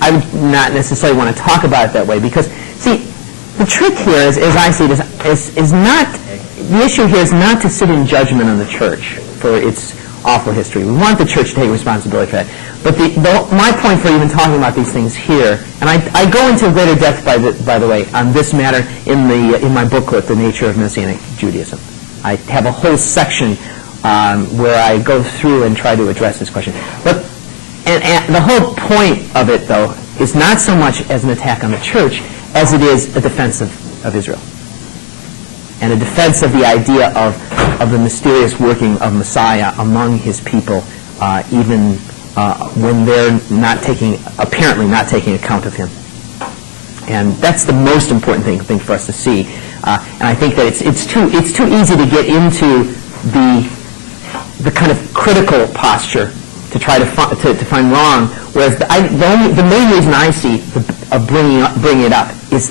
I would not necessarily want to talk about it that way because, see, the trick here, as I see it, is not, the issue here is not to sit in judgment on the church for its awful history. We want the church to take responsibility for that. But my point for even talking about these things here, and I go into greater depth, by the way, on this matter in my booklet, The Nature of Messianic Judaism. I have a whole section where I go through and try to address this question. But and the whole point of it, though, is not so much as an attack on the church as it is a defense of Israel. And a defense of the idea of the mysterious working of Messiah among his people, even when they're apparently not taking account of him. And that's the most important thing for us to see. And I think that it's too easy to get into the kind of critical posture to try to find wrong, whereas the main reason I see of bringing it up is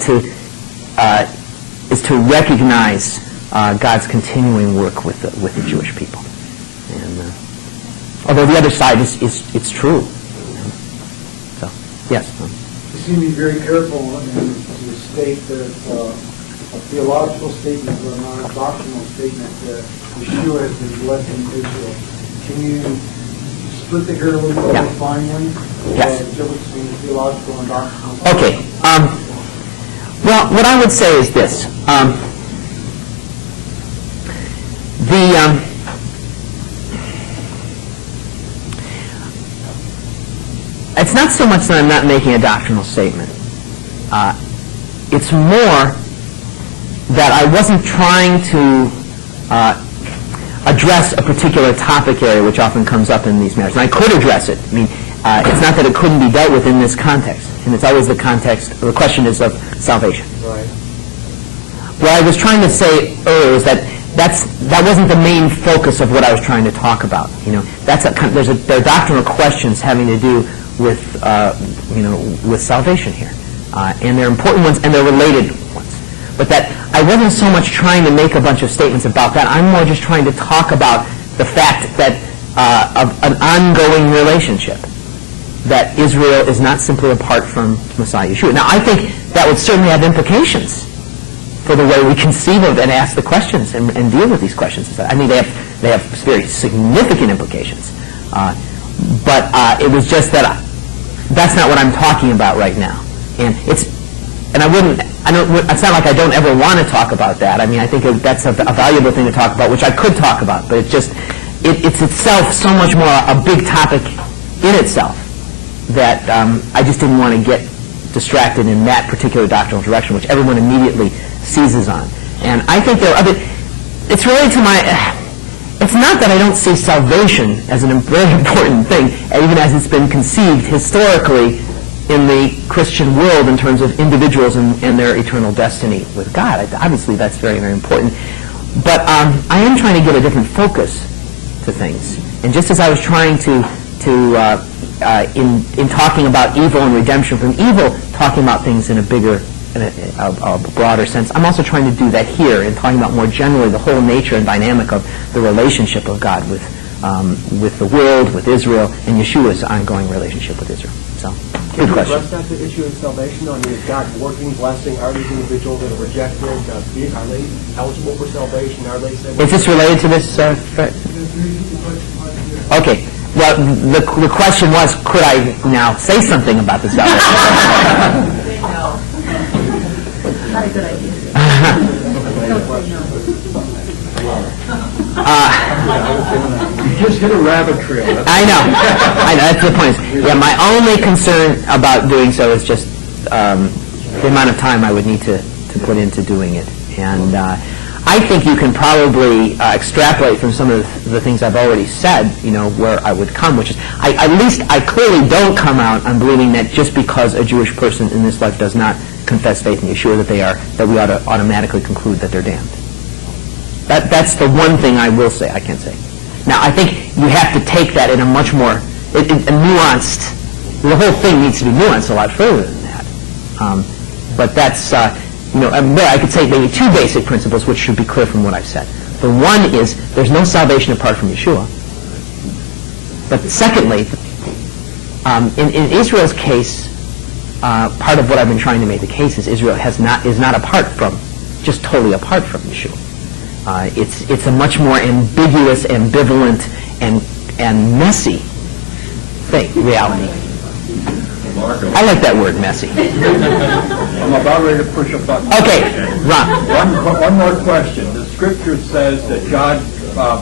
to recognize God's continuing work with the Jewish people. And although the other side it's true. So yes. You seem to be very careful to state that a theological statement or not a doctrinal statement that Yeshua has been blessing Israel. Can you split the hair a little bit more finely? Yes. The difference between theological and doctrinal? Okay. Well, what I would say is this. It's not so much that I'm not making a doctrinal statement. It's more that I wasn't trying to address a particular topic area which often comes up in these matters. And I could address it. I mean, it's not that it couldn't be dealt with in this context. And it's always the question is of salvation. Right. What I was trying to say earlier is that that wasn't the main focus of what I was trying to talk about. You know, there are doctrinal questions having to do with with salvation here, and they're important ones and they're related ones. But that I wasn't so much trying to make a bunch of statements about that. I'm more just trying to talk about the fact that of an ongoing relationship, that Israel is not simply apart from Messiah Yeshua. Now, I think that would certainly have implications for the way we conceive of and ask the questions and deal with these questions. I mean, they have very significant implications. But it was just that that's not what I'm talking about right now. And it's not like I don't ever want to talk about that. I mean, I think that's a valuable thing to talk about, which I could talk about, but it's itself so much more a big topic in itself that I just didn't want to get distracted in that particular doctrinal direction, which everyone immediately seizes on. And I think there are other... It's related to my... It's not that I don't see salvation as a very important thing, even as it's been conceived historically in the Christian world in terms of individuals and their eternal destiny with God. Obviously, that's very, very important. But I am trying to get a different focus to things. And just as I was trying to in talking about evil and redemption from evil, talking about things in a bigger, a broader sense, I'm also trying to do that here in talking about more generally the whole nature and dynamic of the relationship of God with the world, with Israel, and Yeshua's ongoing relationship with Israel. So, good question. Can you address that, the issue of salvation? I mean, is God working, blessing? Are these individuals that are rejected? Are they eligible for salvation? Are they saved? Is this related to this? Okay. Well, the question was, could I now say something about the salvation? Not a good idea. You just hit a rabbit trail. I know. That's the point. Yeah, my only concern about doing so is just the amount of time I would need to put into doing it. And I think you can probably extrapolate from some of the things I've already said, where I would come, which is, I clearly don't come out on believing that just because a Jewish person in this life does not confess faith in Yeshua that we ought to automatically conclude that they're damned. That's the one thing I will say, I can say. Now, I think you have to take that in a much more nuanced, the whole thing needs to be nuanced a lot further than that. But that's, I could say maybe two basic principles which should be clear from what I've said. The one is there's no salvation apart from Yeshua. But secondly, in Israel's case, part of what I've been trying to make the case is Israel is not just totally apart from Yeshua. It's a much more ambiguous, ambivalent, and messy reality. I like that word, messy. I'm about ready to push a button. Okay, Ron. One more question. The scripture says that God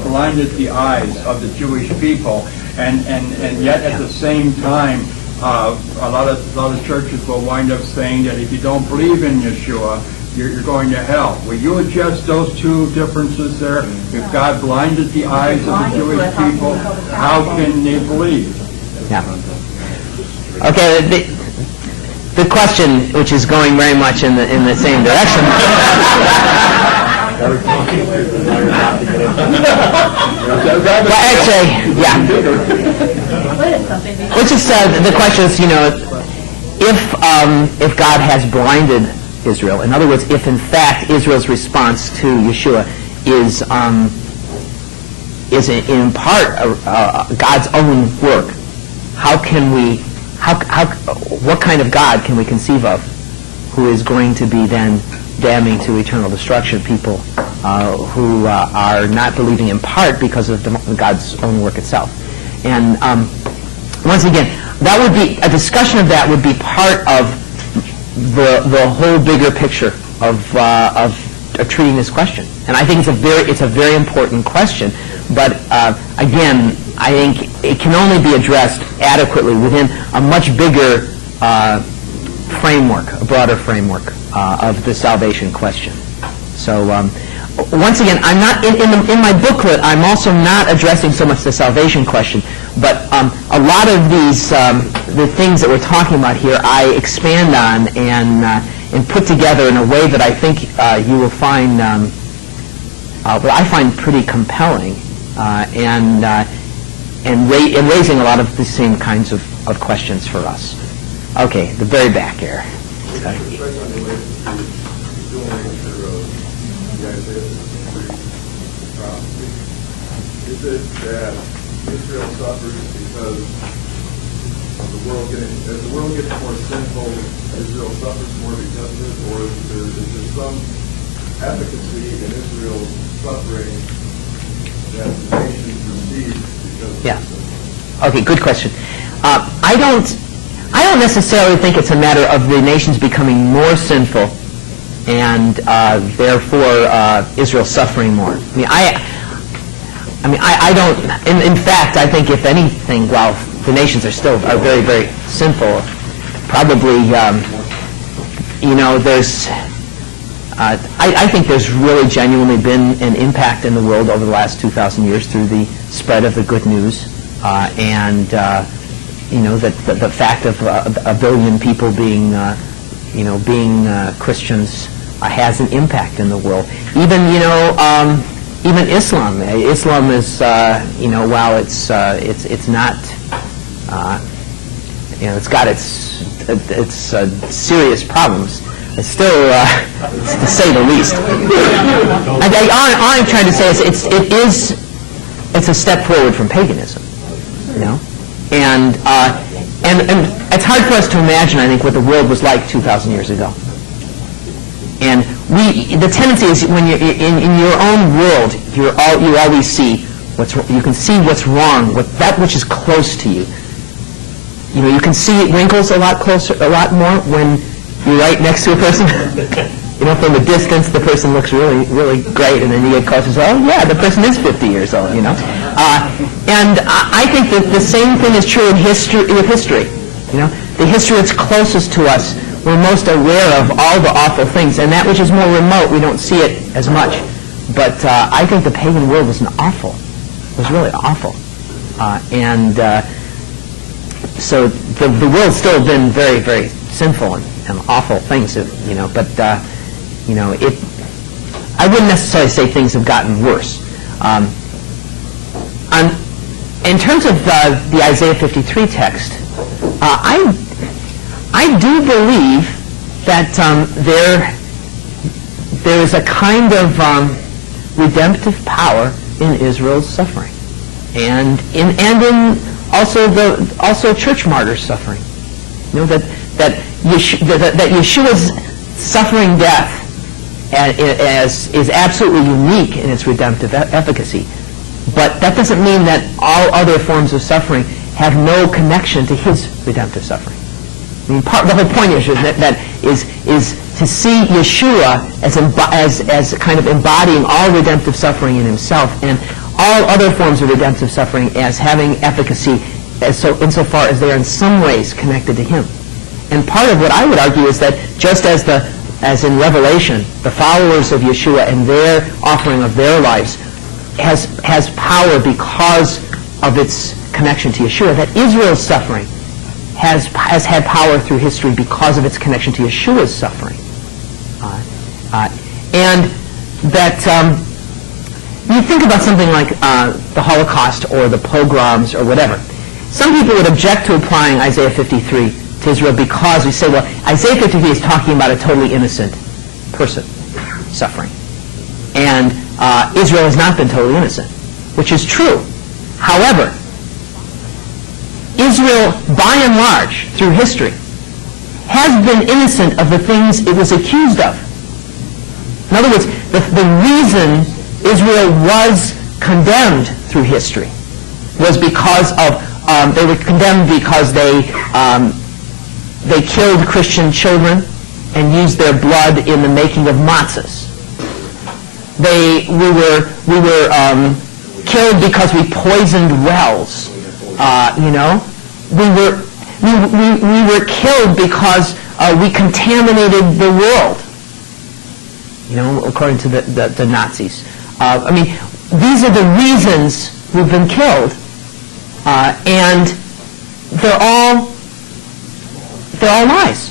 blinded the eyes of the Jewish people, and yet at the same time, a lot of churches will wind up saying that if you don't believe in Yeshua, you're going to hell. Will you adjust those two differences there? If God blinded the eyes of the Jewish people, how can they believe? Yeah. Okay, the question, which is going very much in the same direction. Well, actually, yeah. Which is the question is, if God has blinded Israel, in other words, if in fact Israel's response to Yeshua is in part God's own work, what kind of God can we conceive of who is going to be then damning to eternal destruction people who are not believing in part because of God's own work itself? And once again, that would be a discussion of that would be part of the whole bigger picture of treating this question. And I think it's a very important question. But again, I think it can only be addressed adequately within a much bigger framework, a broader framework of the salvation question. So once again, I'm not in my booklet. I'm also not addressing so much the salvation question, but a lot of these the things that we're talking about here, I expand on and put together in a way that I think you will find, what I find pretty compelling, and raising a lot of the same kinds of questions for us. Okay, the very back here. Sorry. Is it that Israel suffers because of the world as the world gets more sinful, Israel suffers more because of it, or is there some efficacy in Israel's suffering that the nations receive because of Yeah. this? Okay, good question. I don't necessarily think it's a matter of the nations becoming more sinful and therefore Israel suffering more. I don't. In fact, I think if anything, while the nations are very, very sinful, probably there's. I think there's really genuinely been an impact in the world over the last 2,000 years through the spread of the good news, and that the fact of a billion people being Christians has an impact in the world. Even Islam. Islam is, while it's not, it's got its serious problems. It's still, to say the least. All I'm trying to say is it's a step forward from paganism, and it's hard for us to imagine, I think, what the world was like 2,000 years ago. And the tendency is when you're in your own world, you always see you can see what's wrong, that which is close to you. You can see wrinkles a lot more when you're right next to a person. From a distance, the person looks really, really great, and then you get close and say, oh yeah, the person is 50 years old. And I think that the same thing is true with history. The history that's closest to us, we're most aware of all the awful things, and that which is more remote, we don't see it as much. But I think the pagan world was really awful. So the world's still been very, very sinful and awful things, but I wouldn't necessarily say things have gotten worse. In terms of the Isaiah 53 text, I do believe that there is a kind of redemptive power in Israel's suffering, and in also church martyrs suffering. You know, that Yeshua's suffering death is absolutely unique in its redemptive efficacy. But that doesn't mean that all other forms of suffering have no connection to his redemptive suffering. I mean, the whole point is to see Yeshua as kind of embodying all redemptive suffering in himself, and all other forms of redemptive suffering as having efficacy insofar as they are in some ways connected to him. And part of what I would argue is that just as in Revelation, the followers of Yeshua and their offering of their lives has power because of its connection to Yeshua, that Israel's suffering has had power through history because of its connection to Yeshua's suffering. And that you think about something like the Holocaust or the pogroms or whatever. Some people would object to applying Isaiah 53 to Israel because we say, well, Isaiah 53 is talking about a totally innocent person suffering. And Israel has not been totally innocent, which is true. However, Israel, by and large, through history, has been innocent of the things it was accused of. In other words, the reason Israel was condemned through history was because of they were condemned because they killed Christian children and used their blood in the making of matzahs. We were killed because we poisoned wells. We were killed because we contaminated the world. According to the Nazis. These are the reasons we've been killed, and they're all lies.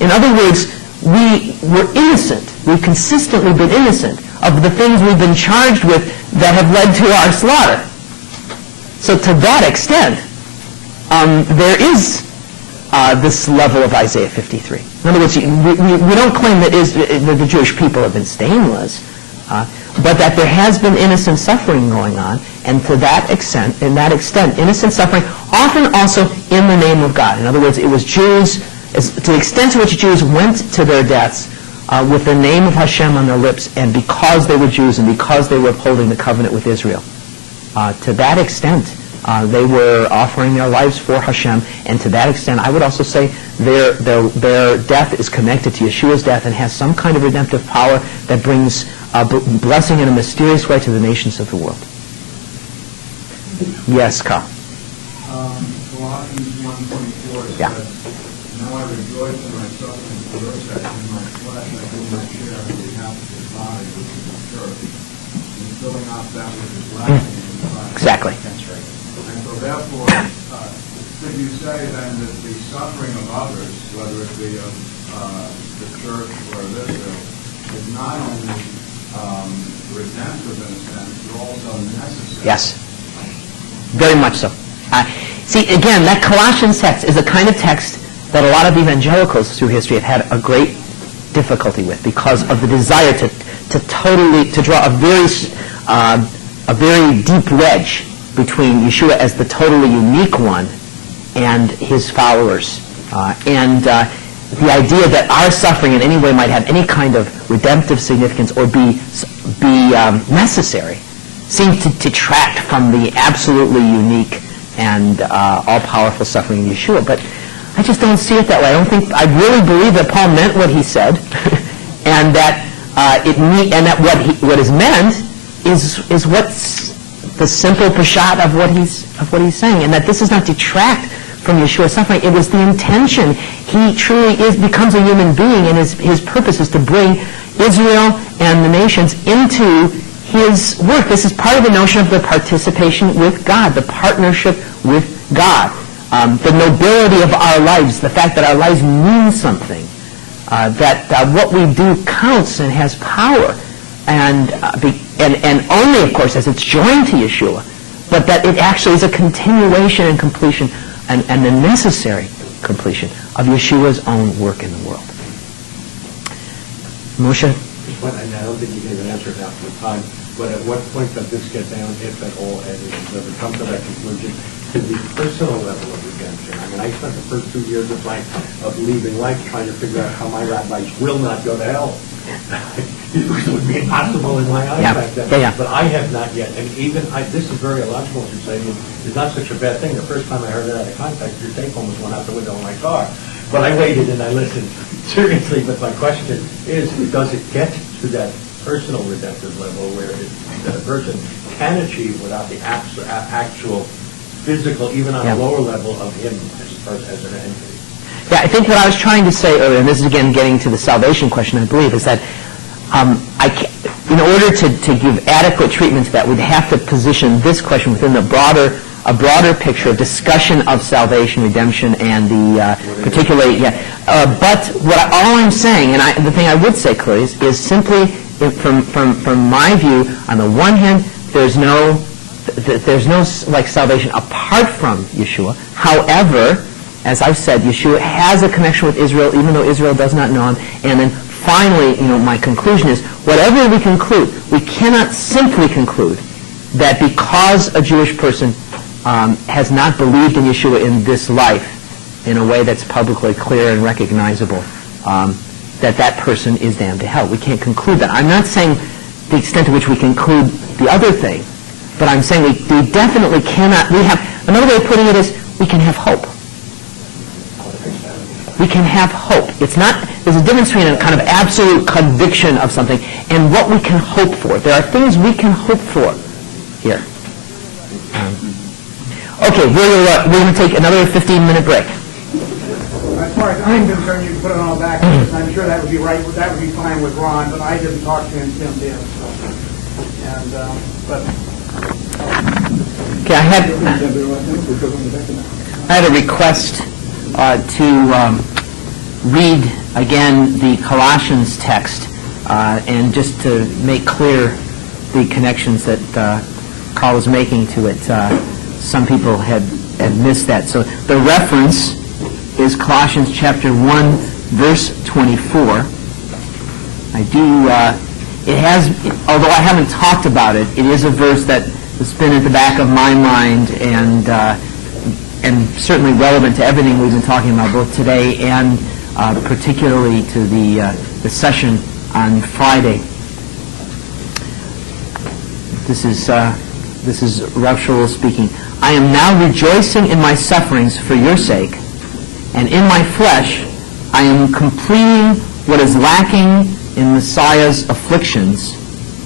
In other words, we were innocent. We've consistently been innocent of the things we've been charged with that have led to our slaughter. So to that extent, there is this level of Isaiah 53. In other words, we don't claim that the Jewish people have been stainless, but that there has been innocent suffering going on, and to that extent, innocent suffering, often also in the name of God. In other words, it was Jews, to the extent to which Jews went to their deaths with the name of Hashem on their lips, and because they were Jews and because they were upholding the covenant with Israel. To that extent, they were offering their lives for Hashem, and to that extent, I would also say their death is connected to Yeshua's death and has some kind of redemptive power that brings blessing in a mysterious way to the nations of the world. Yes, Carl. Colossians 1:24 says, Yeah. "Now I rejoice in my suffering for your sake, in my flesh I do my share on behalf of his body, which is the church, and filling out that which is lacking in the body." Exactly. And so therefore, could you say then that the suffering of others, whether it be of the church or of Israel, is not only redemptive in a sense, but also necessary? Yes. Very much so. See, again, that Colossians text is a kind of text that a lot of evangelicals through history have had a great difficulty with because of the desire to draw a very deep wedge between Yeshua as the totally unique one and his followers, and the idea that our suffering in any way might have any kind of redemptive significance or be necessary seems to detract from the absolutely unique and all-powerful suffering of Yeshua. But I just don't see it that way. I really believe that Paul meant what he said, and that what is meant is what's the simple pashat of what he's saying, and that this does not detract from Yeshua's suffering. It was the intention. He truly becomes a human being, and his purpose is to bring Israel and the nations into his work. This is part of the notion of the participation with God, the partnership with God, the nobility of our lives, the fact that our lives mean something, that what we do counts and has power, and only, of course, as it's joined to Yeshua, but that it actually is a continuation and completion and the necessary completion of Yeshua's own work in the world. Moshe? And I don't think you gave an answer after the time, but at what point does this get down, if at all, and does it come to that conclusion, to the personal level of redemption. I mean, I spent the first 2 years of believing life trying to figure out how my rabbis will not go to hell. It would be impossible in my eyes back then. But I have not yet. And even, this is very illogical what you're saying. It's not such a bad thing. The first time I heard it out of context, your take-home was went out the window in my car. But I waited and I listened seriously. But my question is, does it get to that personal redemptive level where that a person can achieve without the actual physical, even on a lower level of him as an entity? Yeah, I think what I was trying to say earlier, and this is again getting to the salvation question, I believe, is that in order to give adequate treatment to that, we'd have to position this question within a broader picture of discussion of salvation, redemption, and the particularly. But all I'm saying, and the thing I would say clearly is simply from my view, on the one hand, there's no like salvation apart from Yeshua. However, as I've said, Yeshua has a connection with Israel, even though Israel does not know him. And then finally, my conclusion is, whatever we conclude, we cannot simply conclude that because a Jewish person has not believed in Yeshua in this life in a way that's publicly clear and recognizable, that person is damned to hell. We can't conclude that. I'm not saying the extent to which we conclude the other thing, but I'm saying we definitely cannot. Another way of putting it is, we can have hope. We can have hope. There's a difference between a kind of absolute conviction of something and what we can hope for. There are things we can hope for here. Okay, we're going to take another 15-minute break. As far as I'm concerned, you can put it all back. I'm sure that would be right. That would be fine with Ron, but I didn't talk to him since then. Okay, I had a request to read again the Colossians text and just to make clear the connections that Carl was making to it. Some people had missed that. So the reference is Colossians chapter 1, verse 24. It has, although I haven't talked about it, it is a verse that has been at the back of my mind and certainly relevant to everything we've been talking about both today and particularly to the session on Friday. This is Rav Shaul speaking. I am now rejoicing in my sufferings for your sake, and in my flesh I am completing what is lacking in Messiah's afflictions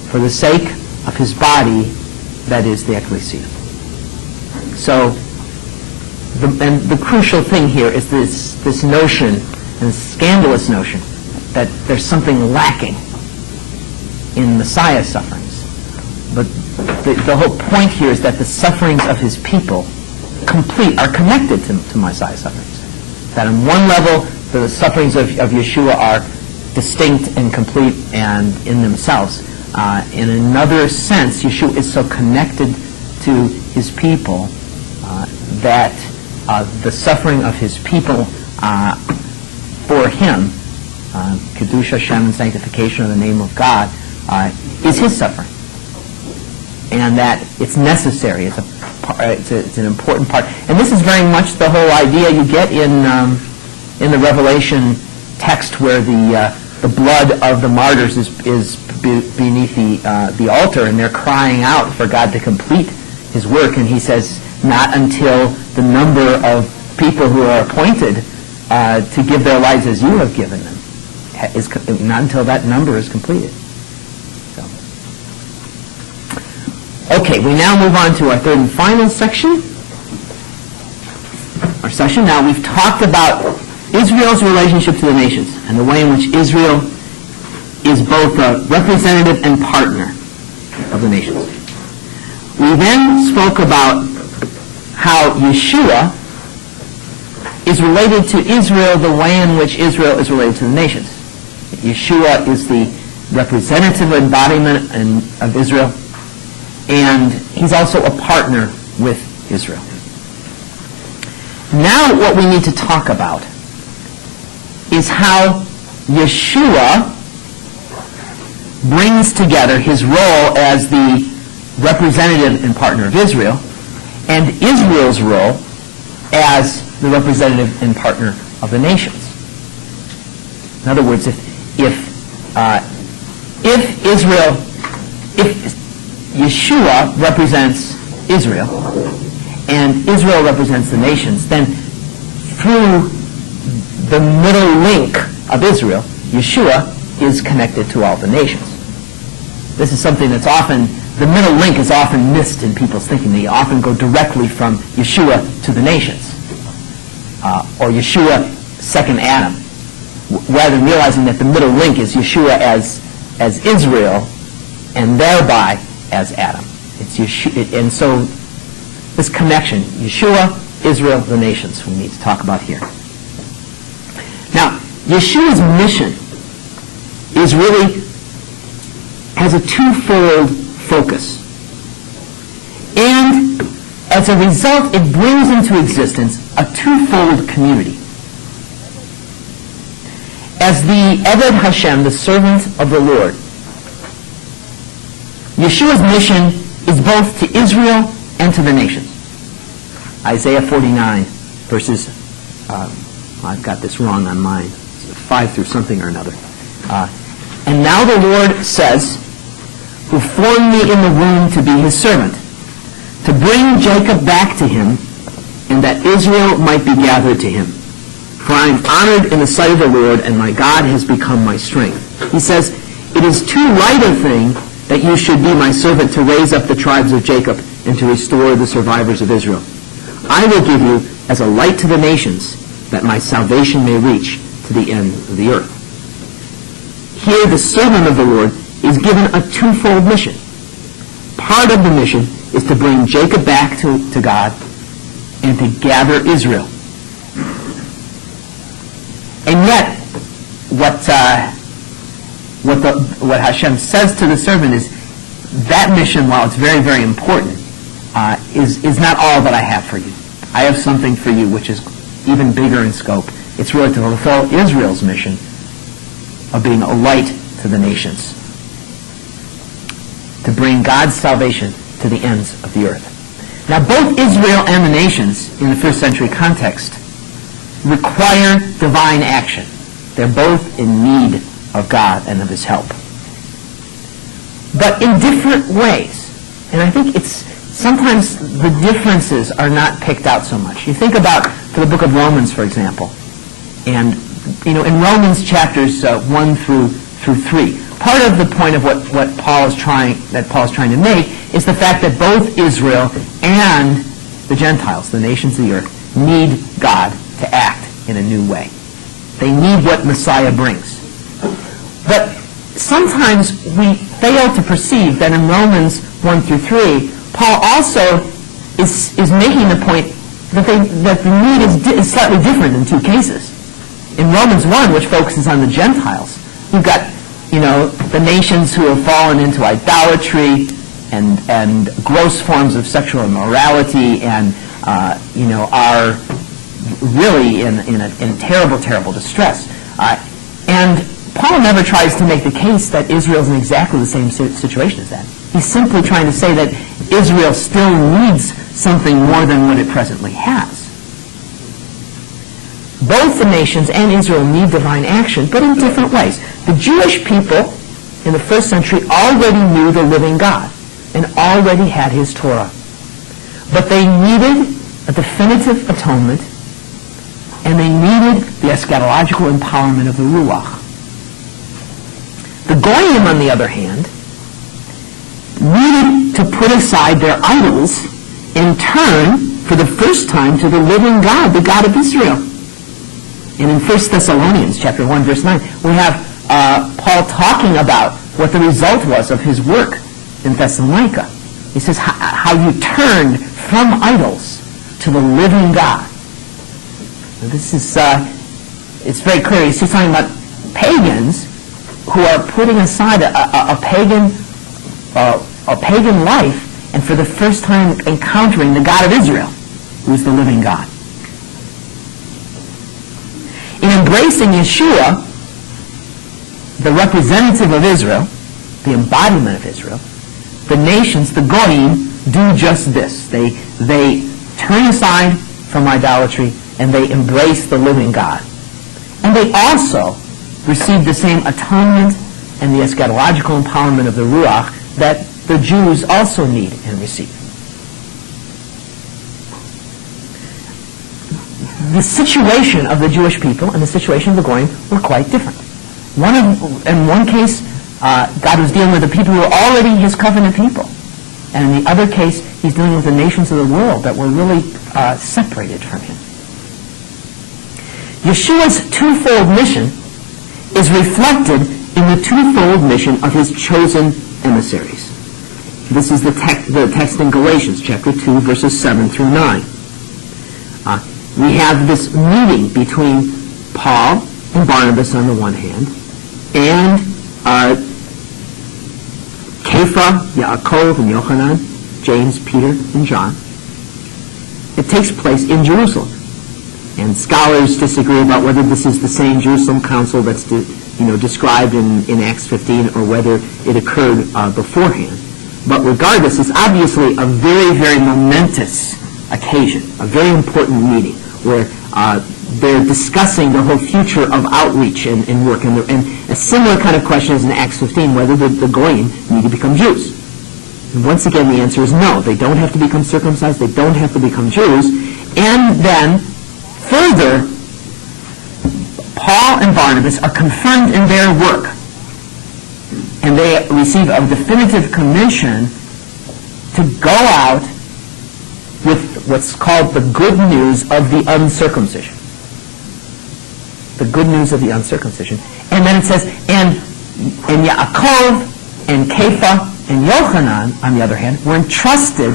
for the sake of his body, that is the ecclesia. So, the crucial thing here is this notion, this scandalous notion, that there's something lacking in Messiah's sufferings. But the whole point here is that the sufferings of his people are connected to Messiah's sufferings. That on one level, the sufferings of Yeshua are distinct and complete and in themselves. In another sense, Yeshua is so connected to his people that the suffering of his people for him, Kiddush Hashem and sanctification of the name of God, is his suffering. And that it's necessary. It's an important part. And this is very much the whole idea you get in the Revelation text, where the blood of the martyrs is beneath the altar, and they're crying out for God to complete his work. And he says, not until the number of people who are appointed to give their lives as you have given them, not until that number is completed. Okay, we now move on to our third and final section. Our session. Now, we've talked about Israel's relationship to the nations and the way in which Israel is both a representative and partner of the nations. We then spoke about how Yeshua is related to Israel the way in which Israel is related to the nations. Yeshua is the representative embodiment of Israel, and he's also a partner with Israel. Now what we need to talk about is how Yeshua brings together his role as the representative and partner of Israel and Israel's role as the representative and partner of the nations. In other words, if Yeshua represents Israel and Israel represents the nations, then through the middle link of Israel, Yeshua is connected to all the nations. This is something that's often, the middle link is often missed in people's thinking. They often go directly from Yeshua to the nations, or Yeshua, second Adam, rather than realizing that the middle link is Yeshua as Israel, and thereby as Adam. It's Yeshua, and so this connection, Yeshua, Israel, the nations, we need to talk about here. Now, Yeshua's mission is really, has a twofold focus. And as a result, it brings into existence a twofold community. As the Eved Hashem, the servant of the Lord, Yeshua's mission is both to Israel and to the nations. Isaiah 49, verses, I've got this wrong on mine, 5 through something or another. And now the Lord says, who formed me in the womb to be his servant, to bring Jacob back to him, and that Israel might be gathered to him. For I am honored in the sight of the Lord, and my God has become my strength. He says, it is too light a thing that you should be my servant to raise up the tribes of Jacob and to restore the survivors of Israel. I will give you as a light to the nations, that my salvation may reach to the end of the earth. Here the servant of the Lord is given a twofold mission. Part of the mission is to bring Jacob back to God and to gather Israel. And yet, what Hashem says to the servant is, that mission, while it's very, very important, is not all that I have for you. I have something for you which is even bigger in scope. It's really to fulfill Israel's mission of being a light to the nations, to bring God's salvation to the ends of the earth. Now, both Israel and the nations, in the first century context, require divine action. They're both in need of God and of his help. But in different ways. And I think sometimes the differences are not picked out so much. You think about the book of Romans, for example. And, in Romans chapters 1 through 3, part of the point of what Paul is trying to make is the fact that both Israel and the Gentiles, the nations of the earth, need God to act in a new way. They need what Messiah brings. But sometimes we fail to perceive that in Romans 1 through 3, Paul also is making the point that the need is slightly different in two cases. In Romans 1, which focuses on the Gentiles, you've got the nations who have fallen into idolatry and gross forms of sexual immorality and are really in terrible, terrible distress. And Paul never tries to make the case that Israel's in exactly the same situation as that. He's simply trying to say that Israel still needs something more than what it presently has. Both the nations and Israel need divine action, but in different ways. The Jewish people in the first century already knew the living God and already had his Torah. But they needed a definitive atonement, and they needed the eschatological empowerment of the Ruach. The Goyim, on the other hand, needed to put aside their idols and turn for the first time to the living God, the God of Israel. And in 1 Thessalonians chapter 1, verse 9, we have Paul talking about what the result was of his work in Thessalonica. He says how you turned from idols to the living God. Now this is, it's very clear. He's talking about pagans who are putting aside a pagan life and for the first time encountering the God of Israel, who is the living God. In embracing Yeshua, the representative of Israel, the embodiment of Israel, the nations, the Goyim, do just this. They turn aside from idolatry and they embrace the living God. And they also receive the same atonement and the eschatological empowerment of the Ruach that the Jews also need and receive. The situation of the Jewish people and the situation of the Goyim were quite different. In one case, God was dealing with the people who were already his covenant people. And in the other case, he's dealing with the nations of the world that were really separated from him. Yeshua's twofold mission is reflected in the twofold mission of his chosen emissaries. This is the text in Galatians chapter 2, verses 7 through 9. We have this meeting between Paul and Barnabas on the one hand, and Kepha, Yaakov, and Yochanan, James, Peter, and John. It takes place in Jerusalem. And scholars disagree about whether this is the same Jerusalem council that's described in Acts 15 or whether it occurred beforehand. But regardless, it's obviously a very, very momentous occasion, a very important meeting where they're discussing the whole future of outreach and work. And a similar kind of question is in Acts 15, whether the Goyim need to become Jews. And once again, the answer is no. They don't have to become circumcised. They don't have to become Jews. And then, further, Paul and Barnabas are confirmed in their work. And they receive a definitive commission to go out with what's called the good news of the uncircumcision. The good news of the uncircumcision. And then it says, and Yaakov and Kepha and Yochanan, on the other hand, were entrusted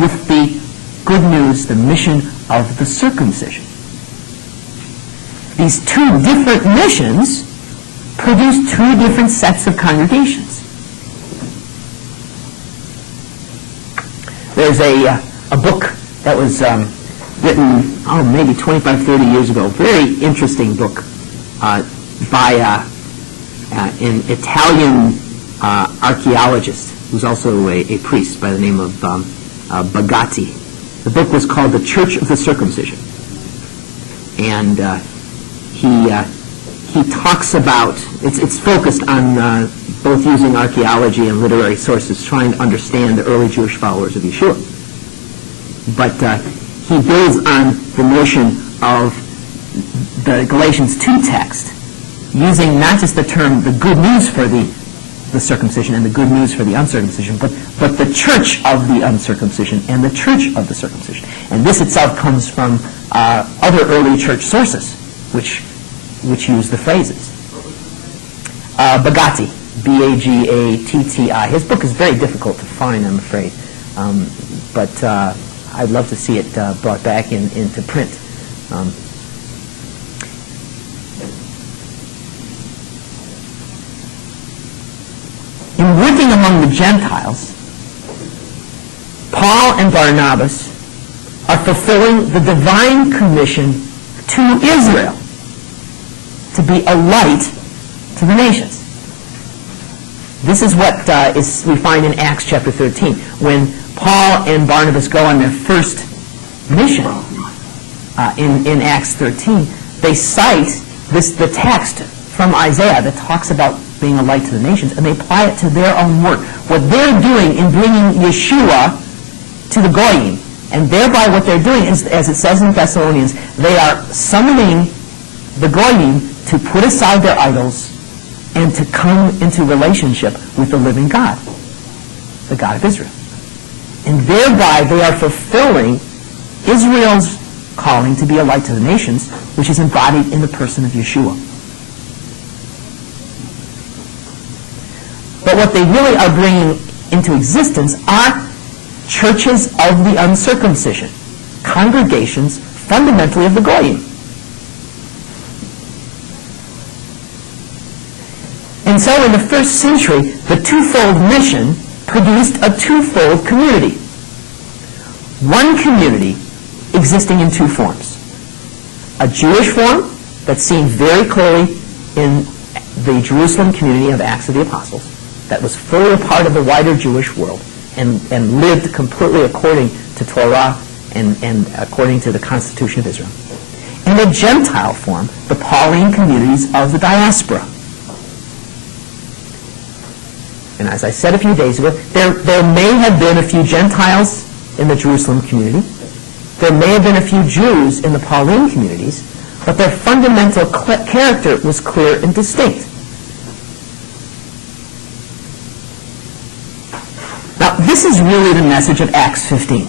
with the good news, the mission of the circumcision. These two different missions produce two different sets of congregations. There's a book that was written, maybe 25, 30 years ago, very interesting book by an Italian archaeologist who's also a priest by the name of Bagatti. The book was called The Church of the Circumcision. And he talks about, it's focused on both using archaeology and literary sources, trying to understand the early Jewish followers of Yeshua. But he builds on the notion of the Galatians 2 text, using not just the term, the good news for the circumcision and the good news for the uncircumcision, but the church of the uncircumcision and the church of the circumcision. And this itself comes from other early church sources, which use the phrases. Bagatti, B-A-G-A-T-T-I. His book is very difficult to find, I'm afraid. But I'd love to see it brought back into print. In working among the Gentiles, Paul and Barnabas are fulfilling the divine commission to Israel to be a light to the nations. This is what we find in Acts chapter 13. When Paul and Barnabas go on their first mission in Acts 13, they cite the text from Isaiah that talks about being a light to the nations, and they apply it to their own work. What they're doing in bringing Yeshua to the Goyim, and thereby what they're doing is, as it says in Thessalonians, they are summoning the Goyim to put aside their idols and to come into relationship with the living God, the God of Israel. And thereby they are fulfilling Israel's calling to be a light to the nations, which is embodied in the person of Yeshua. But what they really are bringing into existence are churches of the uncircumcision, congregations fundamentally of the Goyim. And so in the first century, the twofold mission produced a twofold community. One community existing in two forms. A Jewish form that's seen very clearly in the Jerusalem community of Acts of the Apostles, that was fully a part of the wider Jewish world, and lived completely according to Torah and according to the Constitution of Israel. And the Gentile form, the Pauline communities of the diaspora. And as I said a few days ago, there may have been a few Gentiles in the Jerusalem community. There may have been a few Jews in the Pauline communities, but their fundamental character was clear and distinct. Now, this is really the message of Acts 15,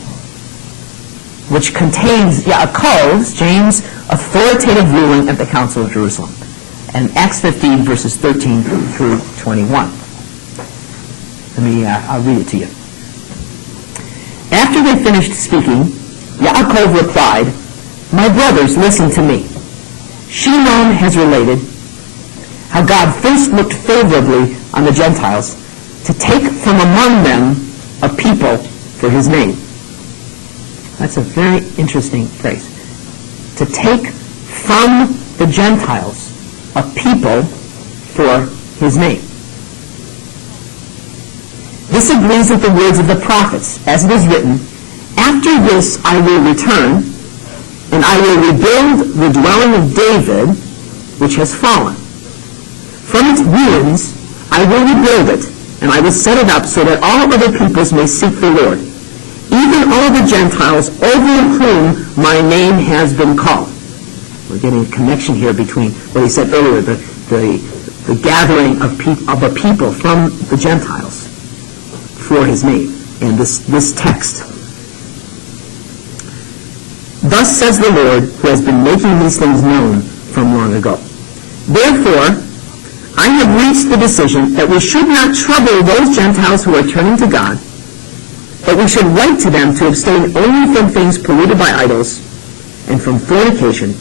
which contains Yaakov's, James' authoritative ruling at the Council of Jerusalem, and Acts 15, verses 13 through 21. I'll read it to you. After they finished speaking, Yaakov replied, "My brothers, listen to me. Shimon has related how God first looked favorably on the Gentiles to take from among them a people for his name." That's a very interesting phrase. To take from the Gentiles a people for his name. This agrees with the words of the prophets, as it is written, "After this I will return, and I will rebuild the dwelling of David, which has fallen. From its ruins I will rebuild it, and I will set it up so that all other peoples may seek the Lord, even all the Gentiles over whom my name has been called." We're getting a connection here between what he said earlier, the gathering of a people from the Gentiles for his name, and this text. "Thus says the Lord, who has been making these things known from long ago. Therefore, I have reached the decision that we should not trouble those Gentiles who are turning to God, but we should write to them to abstain only from things polluted by idols, and from fornication,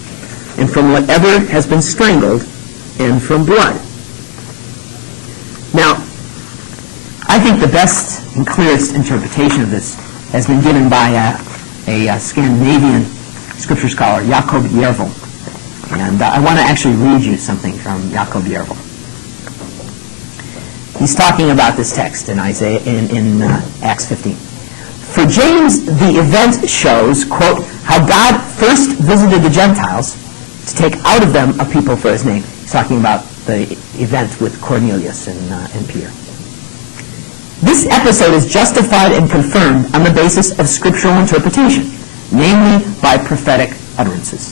and from whatever has been strangled, and from blood." Now, I think the best and clearest interpretation of this has been given by a Scandinavian scripture scholar, Jakob Jervel. And I want to actually read you something from Jakob Jervel. He's talking about this text in Isaiah in Acts 15. "For James, the event shows, quote, how God first visited the Gentiles to take out of them a people for his name." He's talking about the event with Cornelius and Peter. "This episode is justified and confirmed on the basis of scriptural interpretation, namely by prophetic utterances.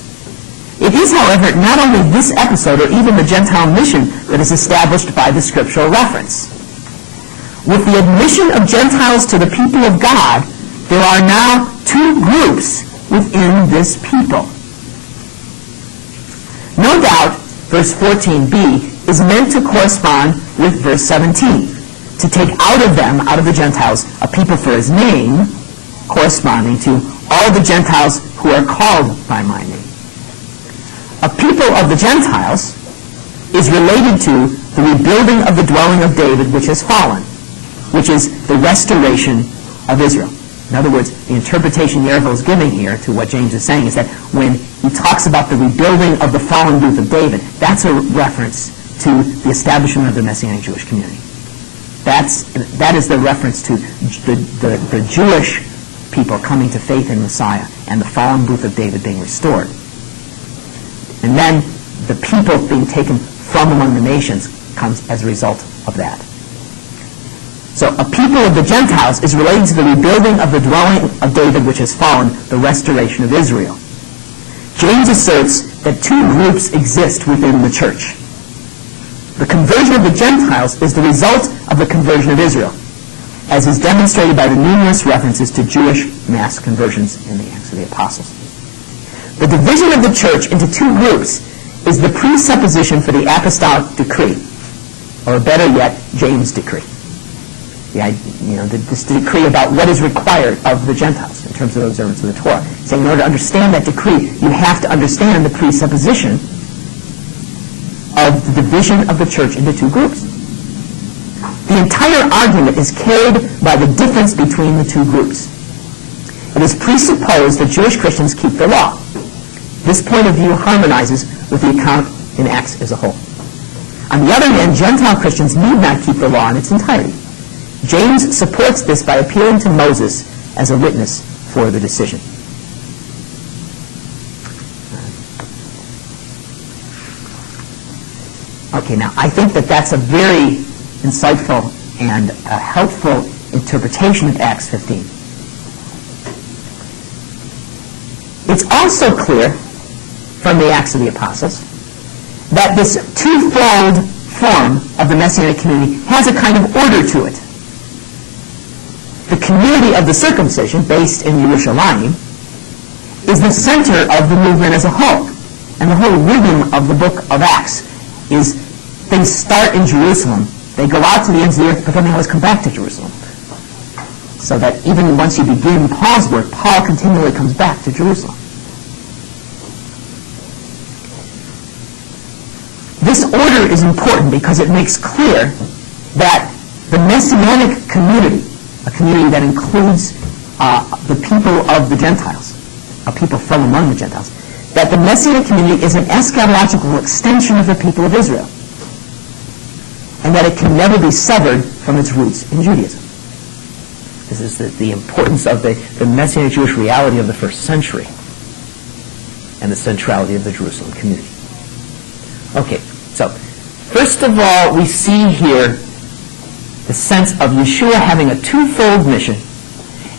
It is, however, not only this episode or even the Gentile mission that is established by the scriptural reference. With the admission of Gentiles to the people of God, there are now two groups within this people. No doubt, verse 14b is meant to correspond with verse 17, to take out of them, out of the Gentiles, a people for his name, corresponding to all the Gentiles who are called by my name. A people of the Gentiles is related to the rebuilding of the dwelling of David, which has fallen, which is the restoration of Israel. In other words, the interpretation Jervel is giving here to what James is saying is that when he talks about the rebuilding of the fallen booth of David, that's a reference to the establishment of the Messianic Jewish community. That is the reference to the Jewish people coming to faith in Messiah and the fallen booth of David being restored. And then the people being taken from among the nations comes as a result of that. So a people of the Gentiles is related to the rebuilding of the dwelling of David which has fallen, the restoration of Israel. James asserts that two groups exist within the church. The conversion of the Gentiles is the result of the conversion of Israel, as is demonstrated by the numerous references to Jewish mass conversions in the Acts of the Apostles. The division of the church into two groups is the presupposition for the apostolic decree, or better yet, James' decree. This decree about what is required of the Gentiles in terms of the observance of the Torah. Saying in order to understand that decree, you have to understand the presupposition of the division of the church into two groups. The entire argument is carried by the difference between the two groups. It is presupposed that Jewish Christians keep the law. This point of view harmonizes with the account in Acts as a whole. On the other hand, Gentile Christians need not keep the law in its entirety. James supports this by appealing to Moses as a witness for the decision. Okay, now I think that that's a very insightful and helpful interpretation of Acts 15. It's also clear from the Acts of the Apostles that this twofold form of the Messianic community has a kind of order to it. The community of the circumcision, based in Jerusalem, is the center of the movement as a whole. And the whole rhythm of the book of Acts is things start in Jerusalem, they go out to the ends of the earth, but then they always come back to Jerusalem. So that even once you begin Paul's work, Paul continually comes back to Jerusalem. This order is important because it makes clear that the Messianic community, a community that includes the people of the Gentiles, a people from among the Gentiles, that the Messianic community is an eschatological extension of the people of Israel, and that it can never be severed from its roots in Judaism. This is the importance of the Messianic Jewish reality of the first century and the centrality of the Jerusalem community. Okay, so first of all, we see here the sense of Yeshua having a twofold mission,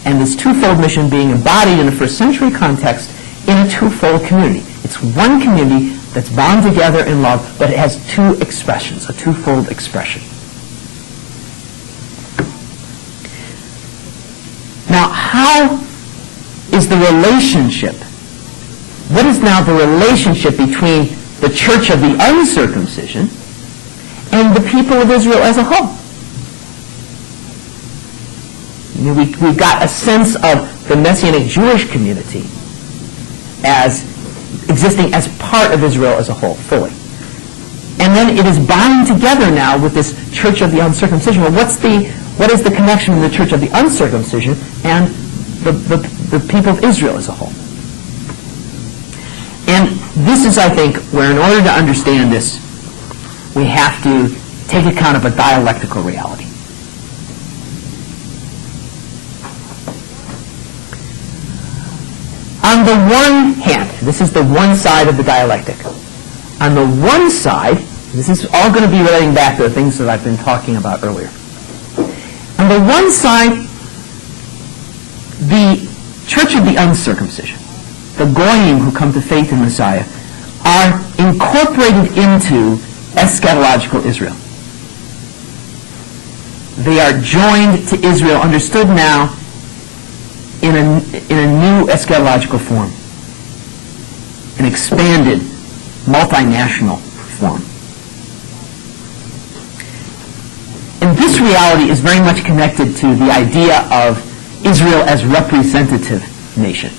and this twofold mission being embodied in the first century context in a twofold community. It's one community that's bound together in love, but it has two expressions, a twofold expression. Now, how is the relationship? What is now the relationship between the church of the uncircumcision and the people of Israel as a whole? You know, we've got a sense of the Messianic Jewish community as existing as part of Israel as a whole, fully. And then it is bound together now with this church of the uncircumcision. Well, what is the connection in the church of the uncircumcision and the people of Israel as a whole? And this is, I think, where in order to understand this, we have to take account of a dialectical reality. On the one hand, this is the one side of the dialectic. On the one side, this is all going to be relating back to the things that I've been talking about earlier. On the one side, the church of the uncircumcision, the Goyim who come to faith in Messiah, are incorporated into eschatological Israel. They are joined to Israel, understood now in a new eschatological form, an expanded, multinational form. And this reality is very much connected to the idea of Israel as representative nation,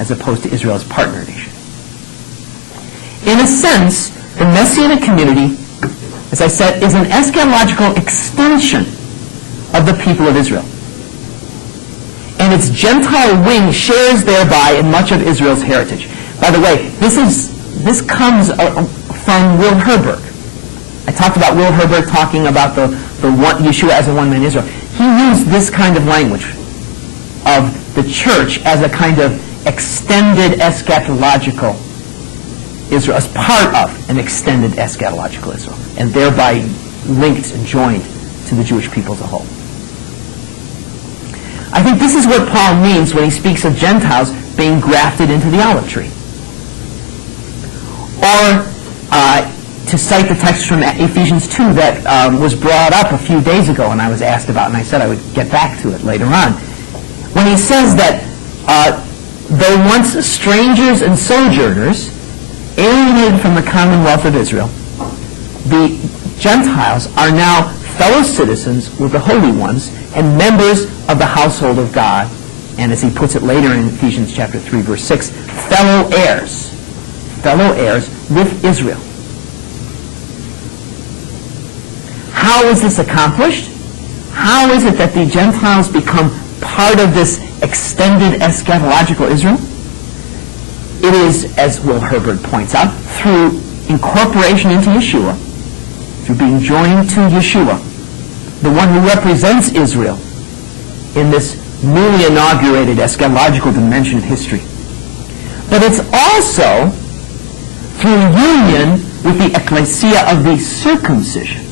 as opposed to Israel as partner nation. In a sense, the Messianic community, as I said, is an eschatological extension of the people of Israel. And its Gentile wing shares thereby in much of Israel's heritage. By the way, this comes from Will Herberg. I talked about Will Herberg talking about the Yeshua as a one-man Israel. He used this kind of language of the church as a kind of extended eschatological Israel, as part of an extended eschatological Israel, and thereby linked and joined to the Jewish people as a whole. I think this is what Paul means when he speaks of Gentiles being grafted into the olive tree. Or, to cite the text from Ephesians 2 that was brought up a few days ago and I was asked about, and I said I would get back to it later on, when he says that though once strangers and sojourners, alienated from the commonwealth of Israel, the Gentiles are now fellow citizens with the holy ones and members of the household of God, and as he puts it later in Ephesians chapter 3, verse 6, fellow heirs with Israel. How is this accomplished? How is it that the Gentiles become part of this extended eschatological Israel? It is, as Will Herbert points out, through incorporation into Yeshua, through being joined to Yeshua, the one who represents Israel in this newly inaugurated eschatological dimension of history. But it's also through union with the ecclesia of the circumcision,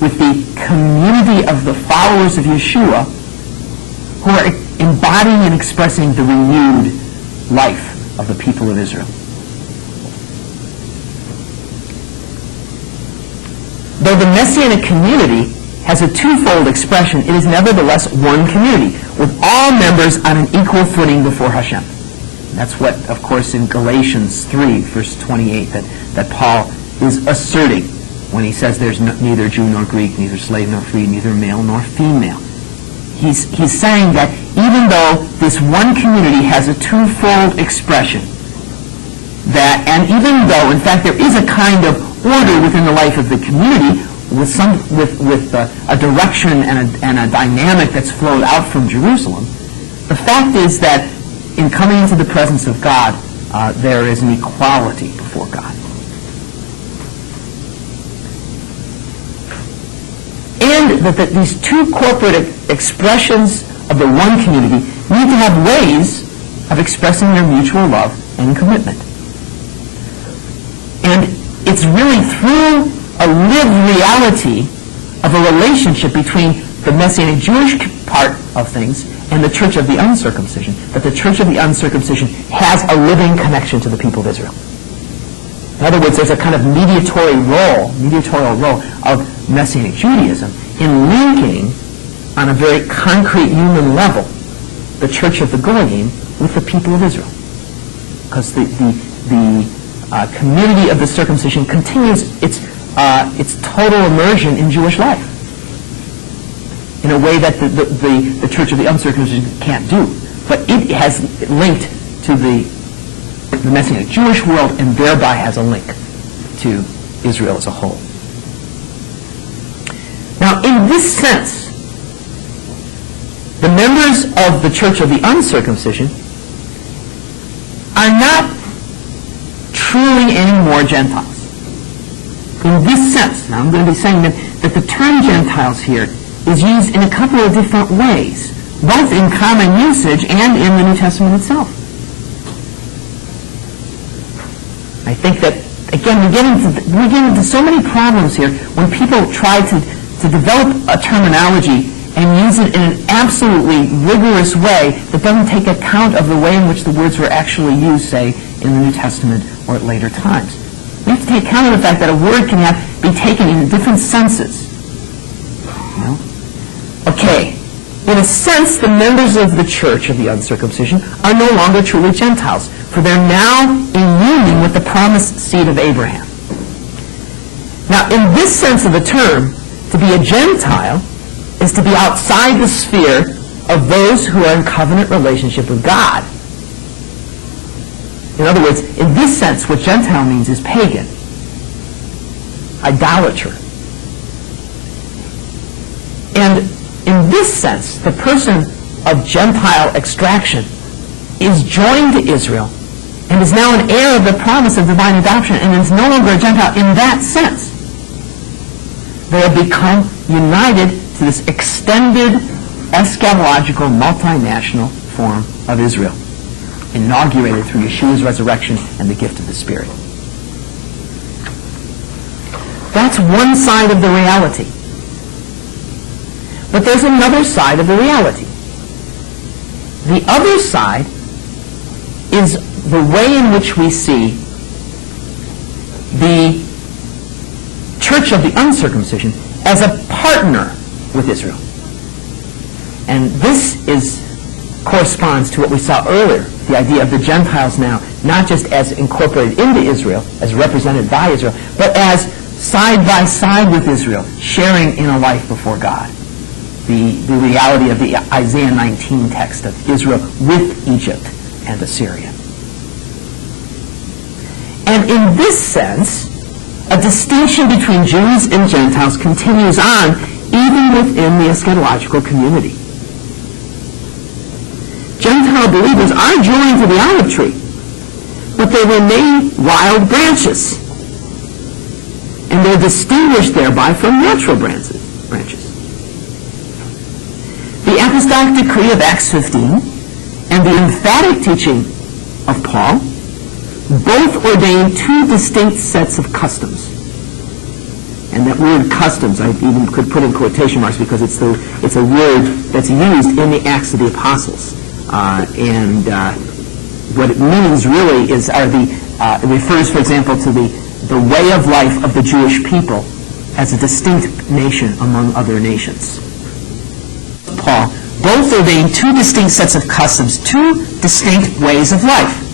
with the community of the followers of Yeshua, who are embodying and expressing the renewed life of the people of Israel. Though the Messianic community has a twofold expression, it is nevertheless one community, with all members on an equal footing before Hashem. That's what, of course, in Galatians 3, verse 28, that Paul is asserting when he says there's neither Jew nor Greek, neither slave nor free, neither male nor female. He's saying that even though this one community has a twofold expression, and even though, in fact, there is a kind of order within the life of the community with a direction and a dynamic that's flowed out from Jerusalem, the fact is that in coming into the presence of God, there is an equality before God. And that these two corporate expressions of the one community need to have ways of expressing their mutual love and commitment. And it's really through a lived reality of a relationship between the Messianic Jewish part of things and the church of the uncircumcision that the church of the uncircumcision has a living connection to the people of Israel. In other words, there's a kind of mediatorial role of Messianic Judaism in linking on a very concrete human level the church of the Goyim with the people of Israel. Because the community of the circumcision continues its total immersion in Jewish life in a way that the church of the uncircumcision can't do. But it has linked to the Messianic Jewish world and thereby has a link to Israel as a whole. Now, in this sense, the members of the church of the uncircumcision are not truly any more Gentiles. In this sense, now I'm going to be saying that the term Gentiles here is used in a couple of different ways, both in common usage and in the New Testament itself. I think that, again, we get into so many problems here when people try to develop a terminology and use it in an absolutely rigorous way that doesn't take account of the way in which the words were actually used, say, in the New Testament or at later times. We have to take account of the fact that a word can be taken in different senses. You know? Okay, in a sense, the members of the church of the uncircumcision are no longer truly Gentiles, for they're now in union with the promised seed of Abraham. Now, in this sense of the term, to be a Gentile is to be outside the sphere of those who are in covenant relationship with God. In other words, in this sense, what Gentile means is pagan, idolater. And in this sense, the person of Gentile extraction is joined to Israel and is now an heir of the promise of divine adoption and is no longer a Gentile in that sense. They have become united to this extended eschatological multinational form of Israel, inaugurated through Yeshua's resurrection and the gift of the Spirit. That's one side of the reality. But there's another side of the reality. The other side is the way in which we see the church of the uncircumcision as a partner with Israel. And this corresponds to what we saw earlier, the idea of the Gentiles now, not just as incorporated into Israel, as represented by Israel, but as side by side with Israel, sharing in a life before God. The reality of the Isaiah 19 text of Israel with Egypt and Assyria. And in this sense, a distinction between Jews and Gentiles continues on even within the eschatological community. Gentile believers are joined to the olive tree, but they remain wild branches, and they're distinguished thereby from natural branches. apostolic decree of Acts 15 and the emphatic teaching of Paul both ordain two distinct sets of customs. And that word customs, I even could put in quotation marks because it's a word that's used in the Acts of the Apostles. What it means really is it refers, for example, to the way of life of the Jewish people as a distinct nation among other nations. Paul both ordain two distinct sets of customs, two distinct ways of life.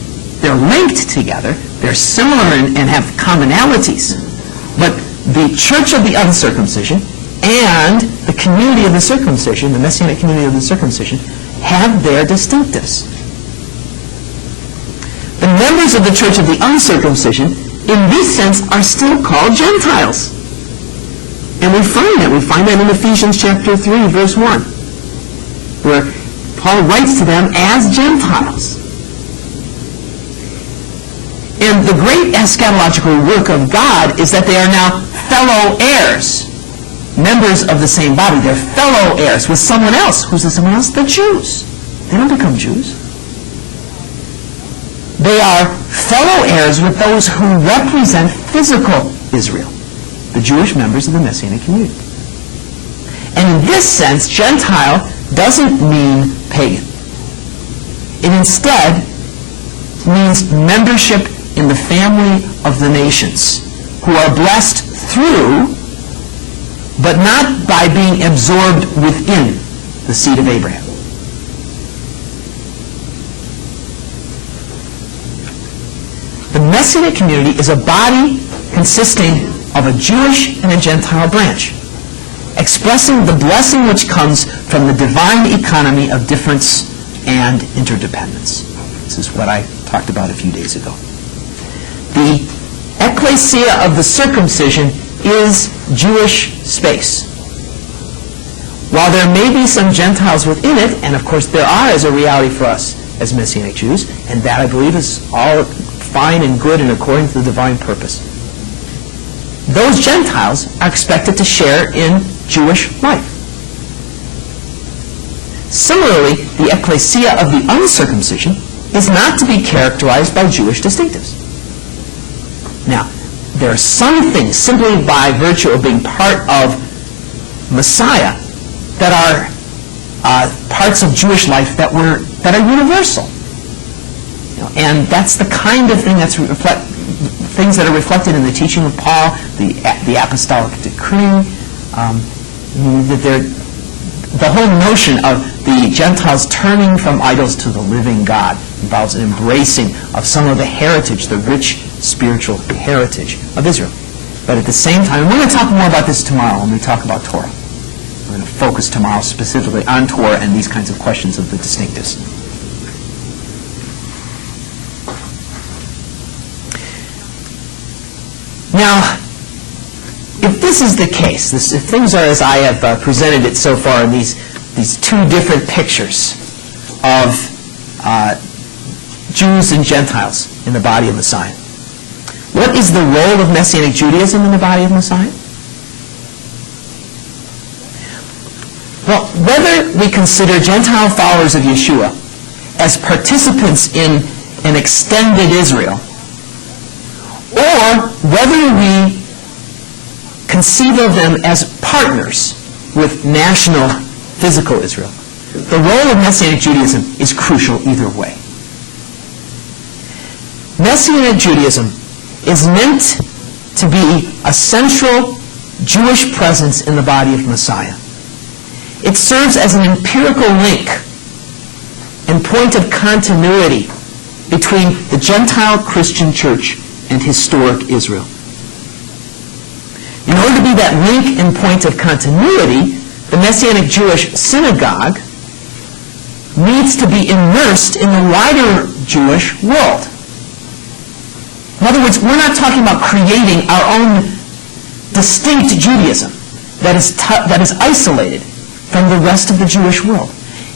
They're linked together, they're similar and have commonalities, but the church of the uncircumcision and the community of the circumcision, the Messianic community of the circumcision, have their distinctives. The members of the church of the uncircumcision, in this sense, are still called Gentiles. And we find that in Ephesians chapter 3, verse 1, where Paul writes to them as Gentiles. And the great eschatological work of God is that they are now fellow heirs, members of the same body. They're fellow heirs with someone else. Who's the someone else? The Jews. They don't become Jews. They are fellow heirs with those who represent physical Israel, the Jewish members of the Messianic community. And in this sense, Gentile doesn't mean pagan. It instead means membership in the family of the nations, who are blessed through, but not by being absorbed within the seed of Abraham. The Messianic community is a body consisting of a Jewish and a Gentile branch, expressing the blessing which comes from the divine economy of difference and interdependence. This is what I talked about a few days ago. The ecclesia of the circumcision is Jewish space. While there may be some Gentiles within it, and of course there are as a reality for us as Messianic Jews, and that I believe is all fine and good and according to the divine purpose, those Gentiles are expected to share in Jewish life. Similarly, the ecclesia of the uncircumcision is not to be characterized by Jewish distinctives. Now, there are some things simply by virtue of being part of Messiah that are parts of Jewish life that are universal. And that's the kind of thing things that are reflected in the teaching of Paul, the apostolic decree, the whole notion of the Gentiles turning from idols to the living God involves an embracing of some of the heritage, the rich spiritual heritage of Israel. But at the same time, we're going to talk more about this tomorrow when we talk about Torah. We're going to focus tomorrow specifically on Torah and these kinds of questions of the distinctives. Now, if this is the case, if things are as I have presented it so far in these two different pictures of Jews and Gentiles in the body of Messiah, what is the role of Messianic Judaism in the body of Messiah? Well, whether we consider Gentile followers of Yeshua as participants in an extended Israel, or whether we conceive of them as partners with national physical Israel, the role of Messianic Judaism is crucial either way. Messianic Judaism is meant to be a central Jewish presence in the body of Messiah. It serves as an empirical link and point of continuity between the Gentile Christian church and historic Israel. In order to be that link and point of continuity, the Messianic Jewish synagogue needs to be immersed in the wider Jewish world. In other words, we're not talking about creating our own distinct Judaism that is isolated from the rest of the Jewish world.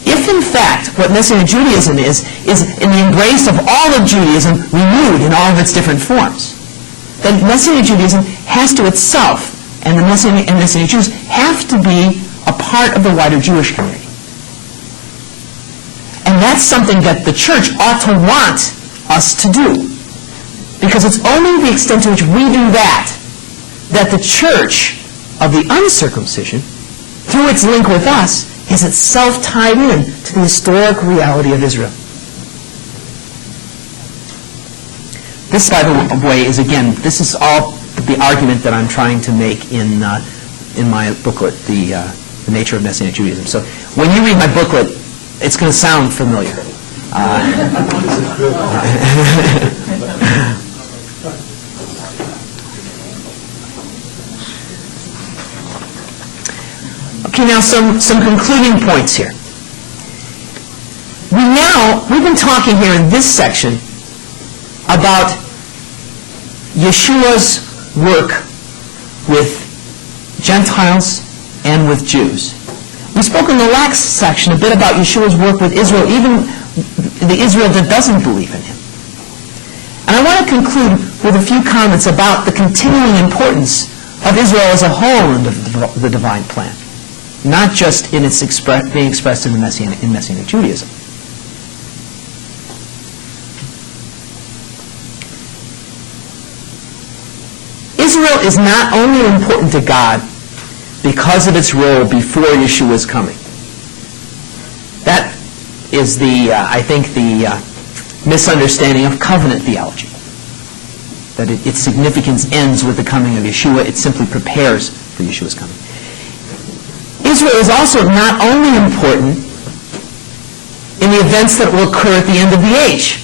If, in fact, what Messianic Judaism is in the embrace of all of Judaism renewed in all of its different forms, then Messianic Judaism has to itself, and the Messianic Jews have to be a part of the wider Jewish community. And that's something that the church ought to want us to do. Because it's only the extent to which we do that the church of the uncircumcision, through its link with us, is itself tied in to the historic reality of Israel. This, by the way, is, again, this is all the argument that I'm trying to make in my booklet, The Nature of Messianic Judaism. So when you read my booklet, it's going to sound familiar. Okay, now some concluding points here. We've been talking here in this section about Yeshua's work with Gentiles and with Jews. We spoke in the last section a bit about Yeshua's work with Israel, even the Israel that doesn't believe in him. And I want to conclude with a few comments about the continuing importance of Israel as a whole in the divine plan, not just in its being expressed in Messianic Judaism. Israel is not only important to God because of its role before Yeshua's coming. That is I think, the misunderstanding of covenant theology. That its significance ends with the coming of Yeshua. It simply prepares for Yeshua's coming. Israel is also not only important in the events that will occur at the end of the age.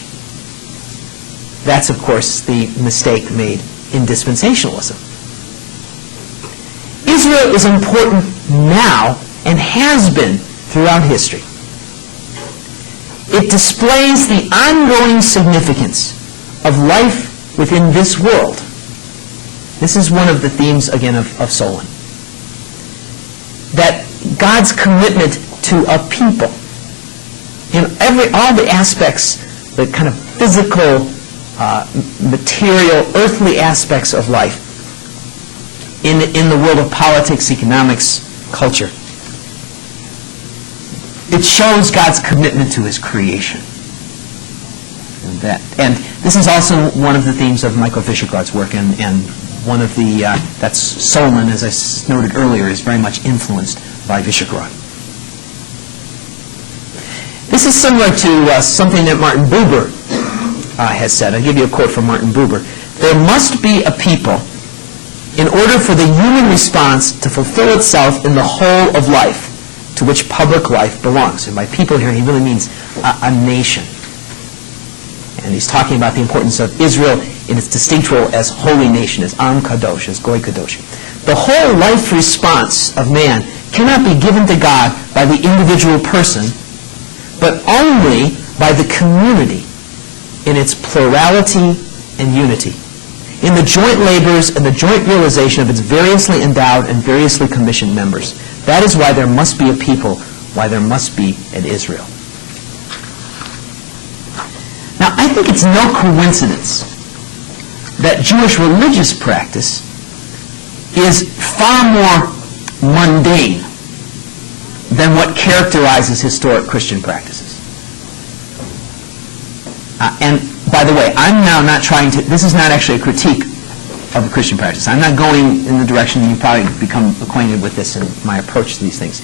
That's, of course, the mistake made in dispensationalism. Israel is important now and has been throughout history. It displays the ongoing significance of life within this world. This is one of the themes, again, of Solon. That God's commitment to a people in all the aspects, the kind of physical, material, earthly aspects of life, in the world of politics, economics, culture. It shows God's commitment to his creation. And this is also one of the themes of Michael Fischergaard's work, and one of that's Solon, as I noted earlier, is very much influenced by Fischergaard. This is similar to something that Martin Buber has said. I'll give you a quote from Martin Buber. There must be a people in order for the human response to fulfill itself in the whole of life to which public life belongs. And by people here, he really means a nation. And he's talking about the importance of Israel in its distinct role as holy nation, as Am Kadosh, as Goy Kadosh. The whole life response of man cannot be given to God by the individual person, but only by the community in its plurality and unity, in the joint labors and the joint realization of its variously endowed and variously commissioned members. That is why there must be a people, why there must be an Israel. Now, I think it's no coincidence that Jewish religious practice is far more mundane than what characterizes historic Christian practices. And by the way, I'm now not trying to, this is not actually a critique of a Christian practice. I'm not going in the direction that you probably become acquainted with this in my approach to these things.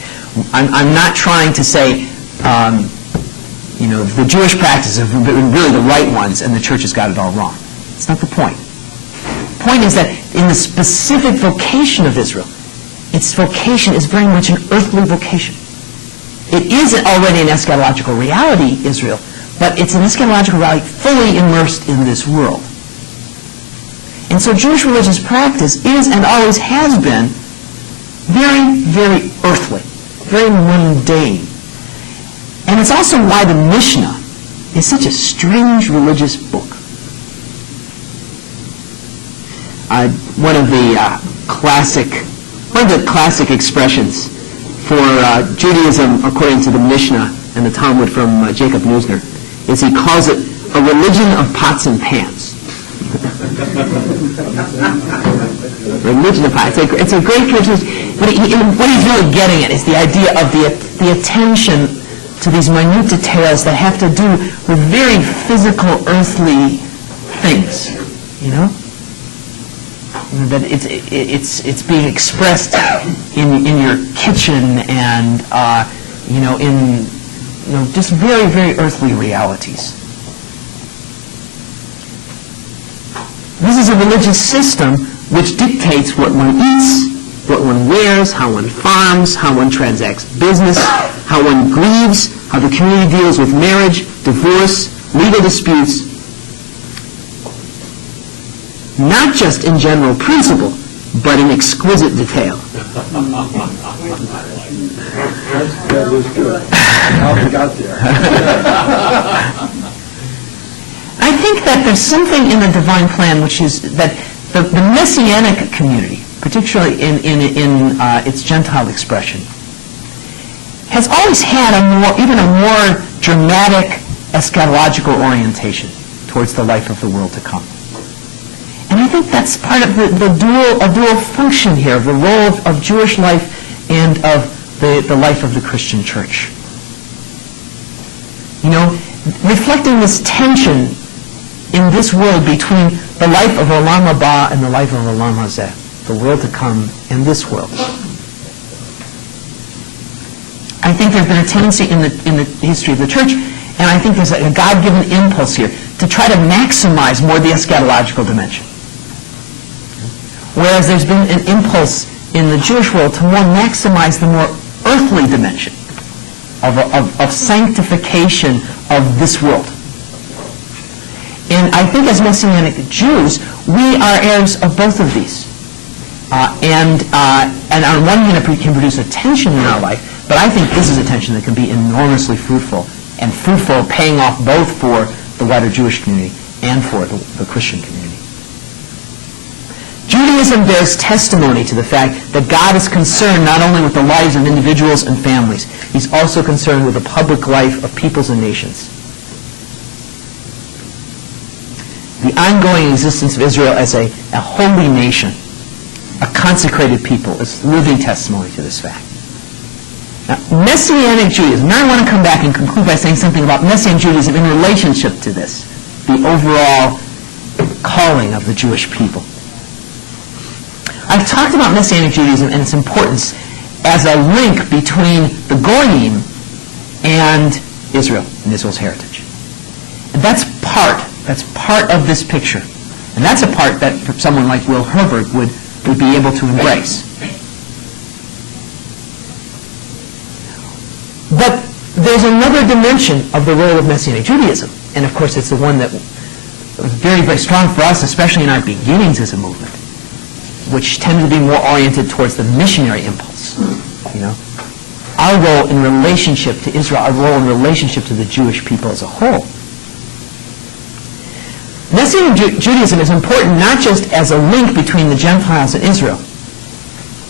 I'm not trying to say, the Jewish practices have been really the right ones and the church has got it all wrong. It's not the point. The point is that in the specific vocation of Israel, its vocation is very much an earthly vocation. It is already an eschatological reality, Israel, but it's an eschatological reality fully immersed in this world. And so Jewish religious practice is and always has been very, very earthly, very mundane. And it's also why the Mishnah is such a strange religious book. One of the classic expressions for Judaism, according to the Mishnah and the Talmud from Jacob Neusner, is he calls it a religion of pots and pans. Religion of pots. It's a great characteristic. What he's really getting at is the idea of the attention to these minute details that have to do with very physical, earthly things, you know? That it's being expressed in your kitchen and in just very, very earthly realities. This is a religious system which dictates what one eats, what one wears, how one farms, how one transacts business, how one grieves, how the community deals with marriage, divorce, legal disputes, not just in general principle, but in exquisite detail. That was good. How we got there. I think that there's something in the divine plan which is that the Messianic community, particularly in its Gentile expression, has always had even a more dramatic eschatological orientation towards the life of the world to come. And I think that's part of the dual function here, of the role of Jewish life and of the life of the Christian church. Reflecting this tension in this world between the life of Olam Haba and the life of Olam Hazeh, the world to come and this world. I think there's been a tendency in the history of the church, and I think there's a God-given impulse here to try to maximize more the eschatological dimension. Whereas there's been an impulse in the Jewish world to more maximize the more earthly dimension of sanctification of this world. And I think as Messianic Jews, we are heirs of both of these. And on one hand, it can produce a tension in our life, but I think this is a tension that can be enormously fruitful, and fruitful, paying off both for the wider Jewish community and for the Christian community. Judaism bears testimony to the fact that God is concerned not only with the lives of individuals and families, He's also concerned with the public life of peoples and nations. The ongoing existence of Israel as a holy nation, a consecrated people, is living testimony to this fact. Now, Messianic Judaism, now I want to come back and conclude by saying something about Messianic Judaism in relationship to this, the overall calling of the Jewish people. I've talked about Messianic Judaism and its importance as a link between the Goyim and Israel and Israel's heritage. And that's part of this picture. And that's a part that someone like Will Herberg would be able to embrace. But there's another dimension of the role of Messianic Judaism. And of course, it's the one that was very, very strong for us, especially in our beginnings as a movement, which tended to be more oriented towards the missionary impulse. Our role in relationship to Israel, our role in relationship to the Jewish people as a whole. Messianic Judaism is important not just as a link between the Gentiles and Israel.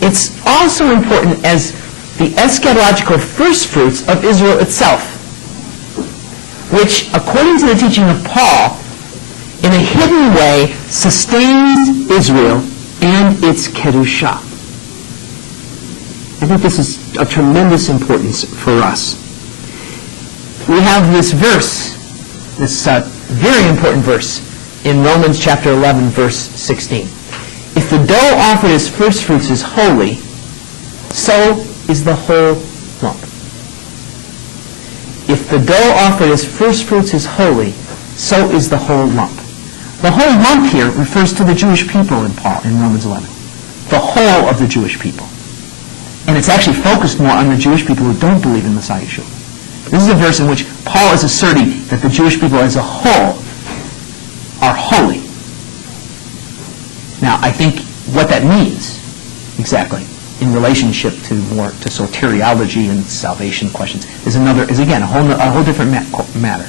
It's also important as the eschatological first fruits of Israel itself, which, according to the teaching of Paul, in a hidden way sustains Israel and its Kedushah. I think this is of tremendous importance for us. We have this verse, this very important verse, in Romans chapter 11, verse 16. If the dough offered as first fruits is holy, so is the whole lump. If the dough offered as first fruits is holy, so is the whole lump. The whole lump here refers to the Jewish people in Romans 11. The whole of the Jewish people. And it's actually focused more on the Jewish people who don't believe in Messiah Yeshua. This is a verse in which Paul is asserting that the Jewish people as a whole are holy. Now, I think what that means, exactly, in relationship to soteriology and salvation questions, is again a whole different matter.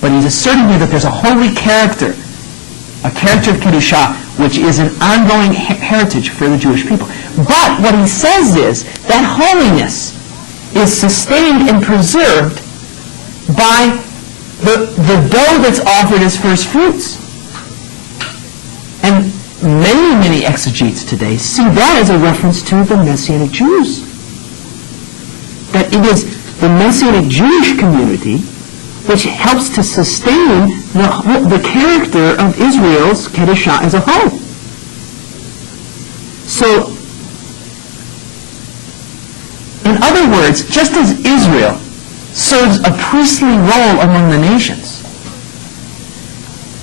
But he's asserting here that there's a holy character, a character of Kedushah, which is an ongoing heritage for the Jewish people. But what he says is that holiness is sustained and preserved by the dough that's offered as first fruits. And many exegetes today see that as a reference to the Messianic Jews. That it is the Messianic Jewish community, which helps to sustain the character of Israel's Kedusha as a whole. So, in other words, just as Israel serves a priestly role among the nations,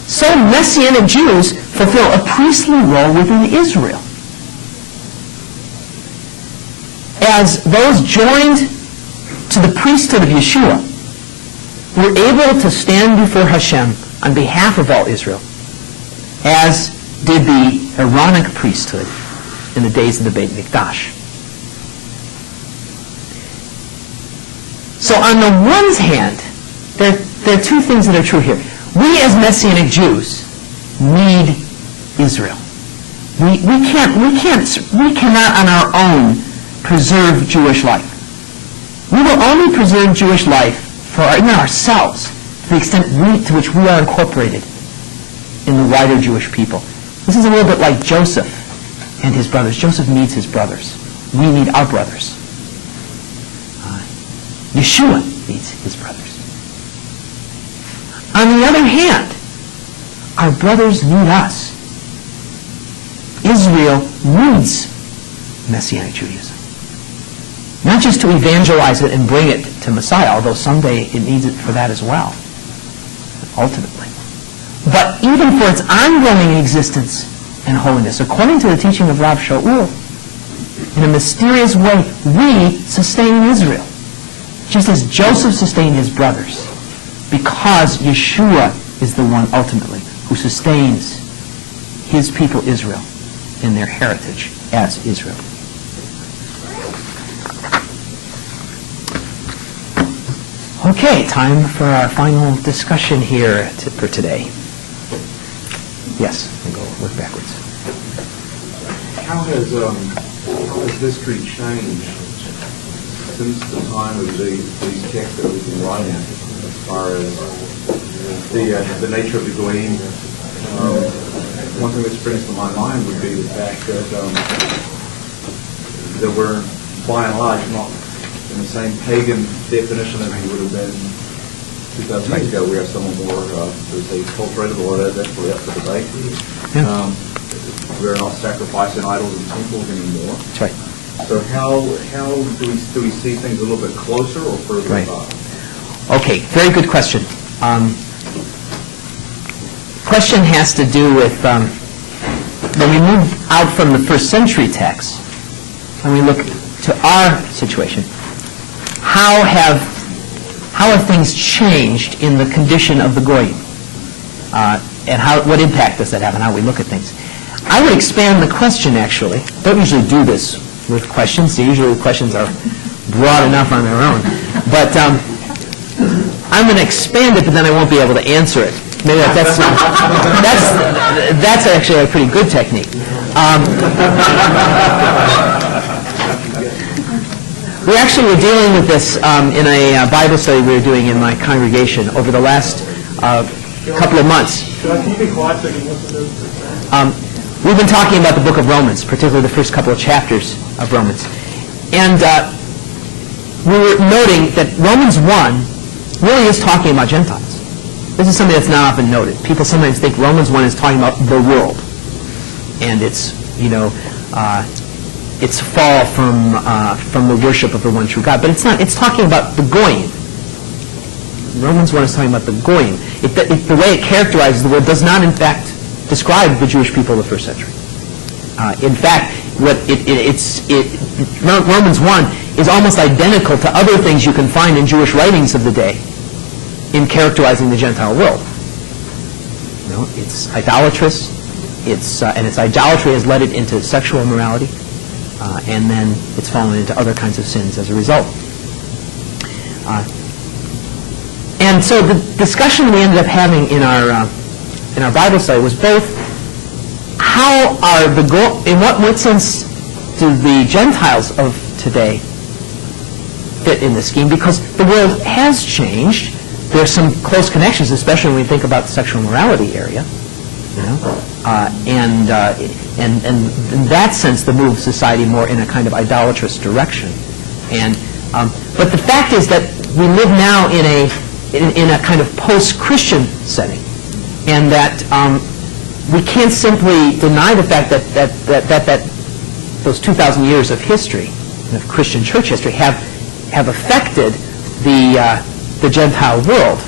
so Messianic Jews fulfill a priestly role within Israel. As those joined to the priesthood of Yeshua, were able to stand before Hashem on behalf of all Israel, as did the Aaronic priesthood in the days of the Beit Mikdash. So on the one hand, there are two things that are true here. We as Messianic Jews need Israel. We cannot on our own preserve Jewish life. We will only preserve Jewish life in ourselves to the extent to which we are incorporated in the wider Jewish people. This is a little bit like Joseph and his brothers. Joseph needs his brothers. We need our brothers. Yeshua needs his brothers. On the other hand, our brothers need us. Israel needs Messianic Judaism. Not just to evangelize it and bring it to Messiah, although someday it needs it for that as well, ultimately. But even for its ongoing existence and holiness, according to the teaching of Rav Shaul, in a mysterious way, we sustain Israel, just as Joseph sustained his brothers, because Yeshua is the one ultimately who sustains his people Israel in their heritage as Israel. Okay, time for our final discussion here for today. Yes, we'll go work backwards. How has history changed since the time of these texts that we've been writing, as far as the nature of the Goyim? One thing that springs to my mind would be the fact that we're, by and large, not in the same pagan definition as we would have been 2,000 years ago. We have someone more, culturated, or that's really up for debate. Yeah. We're not sacrificing idols in temples anymore. That's right. So how do we see things a little bit closer or further apart? Okay, very good question. Question has to do with when we move out from the first century text and we look to our situation. How have things changed in the condition of the Goyim? And what impact does that have on how we look at things? I would expand the question, actually. Don't usually do this with questions. Usually the questions are broad enough on their own. But I'm going to expand it, but then I won't be able to answer it. Maybe that's actually a pretty good technique. We actually were dealing with this in a Bible study we were doing in my congregation over the last couple of months. We've been talking about the book of Romans, particularly the first couple of chapters of Romans. And we were noting that Romans 1 really is talking about Gentiles. This is something that's not often noted. People sometimes think Romans 1 is talking about the world. And it's, its fall from the worship of the one true God. But it's not. It's talking about the Goyim. Romans 1 is talking about the Goyim. The way it characterizes the word does not, in fact, describe the Jewish people of the first century. In fact, Romans 1 is almost identical to other things you can find in Jewish writings of the day in characterizing the Gentile world. It's idolatrous. And its idolatry has led it into sexual immorality. And then it's fallen into other kinds of sins as a result. And so the discussion we ended up having in our Bible study was both in what sense do the Gentiles of today fit in this scheme? Because the world has changed. There's some close connections, especially when we think about the sexual morality area. And in that sense, the move of society more in a kind of idolatrous direction. And But the fact is that we live now in a kind of post-Christian setting, and that we can't simply deny the fact that those 2,000 years of history, of Christian church history, have affected the Gentile world.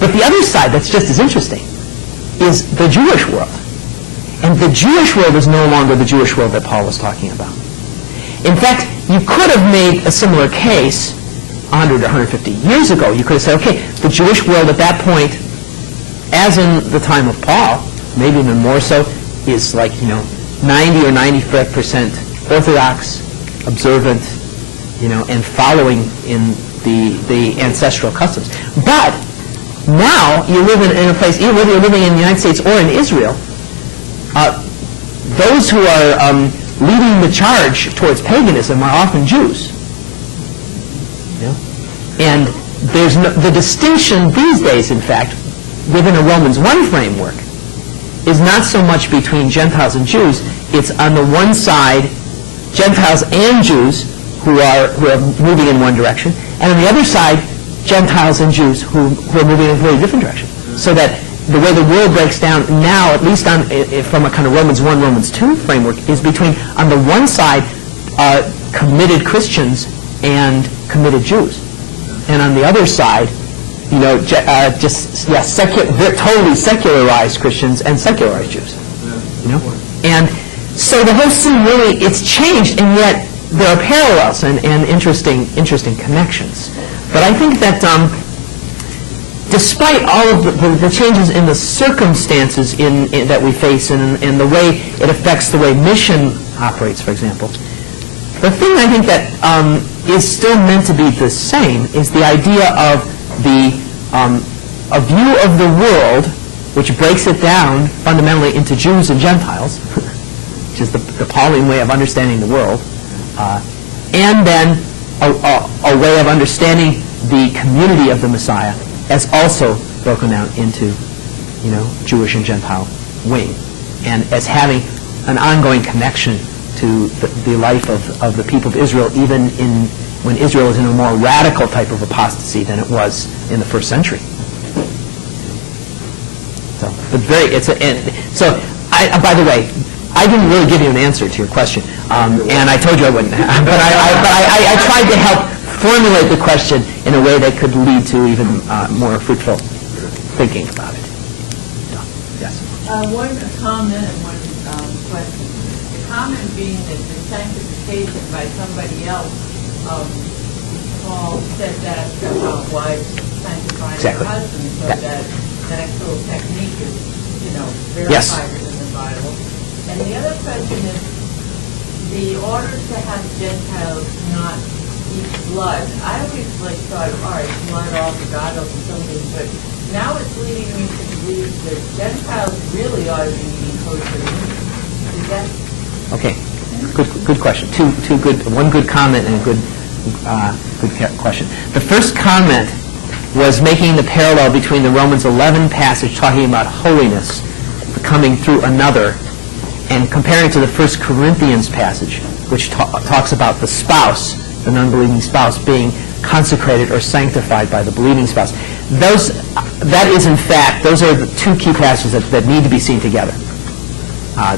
But the other side that's just as interesting is the Jewish world. And the Jewish world is no longer the Jewish world that Paul was talking about. In fact, you could have made a similar case 100 or 150 years ago. You could have said, okay, the Jewish world at that point, as in the time of Paul, maybe even more so, is like, 90 or 95% Orthodox, observant, and following in the ancestral customs. But now you live in a place, even whether you're living in the United States or in Israel, those who are leading the charge towards paganism are often Jews. And there's the distinction these days, in fact, within a Romans 1 framework, is not so much between Gentiles and Jews. It's on the one side, Gentiles and Jews who are moving in one direction, and on the other side, Gentiles and Jews who are moving in a very different direction. So that the way the world breaks down now, at least from a kind of Romans 1, Romans 2 framework, is between, on the one side, committed Christians and committed Jews. And on the other side, totally secularized Christians and secularized Jews. And so the whole scene really, it's changed, and yet there are parallels and interesting connections. But I think that despite all of the changes in the circumstances that we face and the way it affects the way mission operates, for example, the thing I think that is still meant to be the same is the idea of a view of the world which breaks it down fundamentally into Jews and Gentiles, which is the Pauline way of understanding the world, and then a way of understanding the community of the Messiah as also broken down into, Jewish and Gentile wing, and as having an ongoing connection to the life of the people of Israel, even when Israel is in a more radical type of apostasy than it was in the first century. So, by the way, I didn't really give you an answer to your question, and I told you I wouldn't. But I tried to help formulate the question in a way that could lead to even more fruitful thinking about it. Yes. One comment and one question. The comment being that the sanctification by somebody else, Paul said that about wives sanctifying their husbands, so that actual technique is, verified in the Bible. And the other question is, the order to have Gentiles not eat blood. I always thought, all right, blood off the goddess and something, but now it's leading me to believe that Gentiles really ought to be eating kosher meat. Is that? Okay, good question. One good comment and a good question. The first comment was making the parallel between the Romans 11 passage talking about holiness coming through another, and comparing to the 1 Corinthians passage, which talks about the spouse, the non-believing spouse, being consecrated or sanctified by the believing spouse. Those are the two key passages that need to be seen together.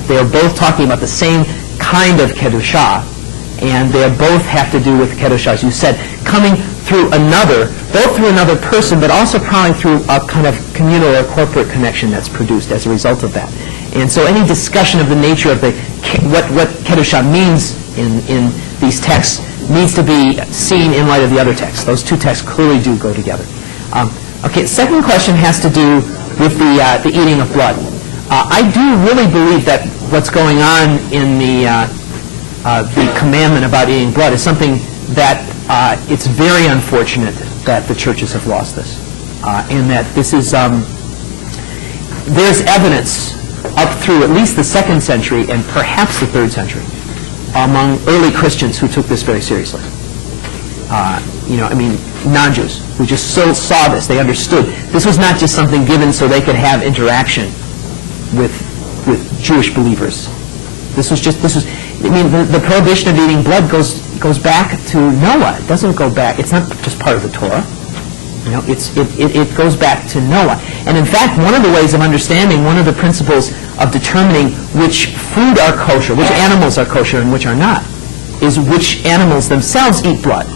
They are both talking about the same kind of kedushah, and they both have to do with kedushah, as you said, coming through another, both through another person, but also probably through a kind of communal or corporate connection that's produced as a result of that. And so any discussion of the nature of what kedushah means in these texts needs to be seen in light of the other texts. Those two texts clearly do go together. Okay, second question has to do with the eating of blood. I do really believe that what's going on in the commandment about eating blood is something that it's very unfortunate that the churches have lost this, and that this is there's evidence up through at least the 2nd century and perhaps the 3rd century among early Christians who took this very seriously. Non-Jews who just saw this. They understood this was not just something given so they could have interaction with Jewish believers. The prohibition of eating blood goes goes back to Noah. It doesn't go back. It's not just part of the Torah. You know, it goes back to Noah. And in fact, one of the ways of understanding, one of the principles of determining which food are kosher, which animals are kosher and which are not, is which animals themselves eat blood.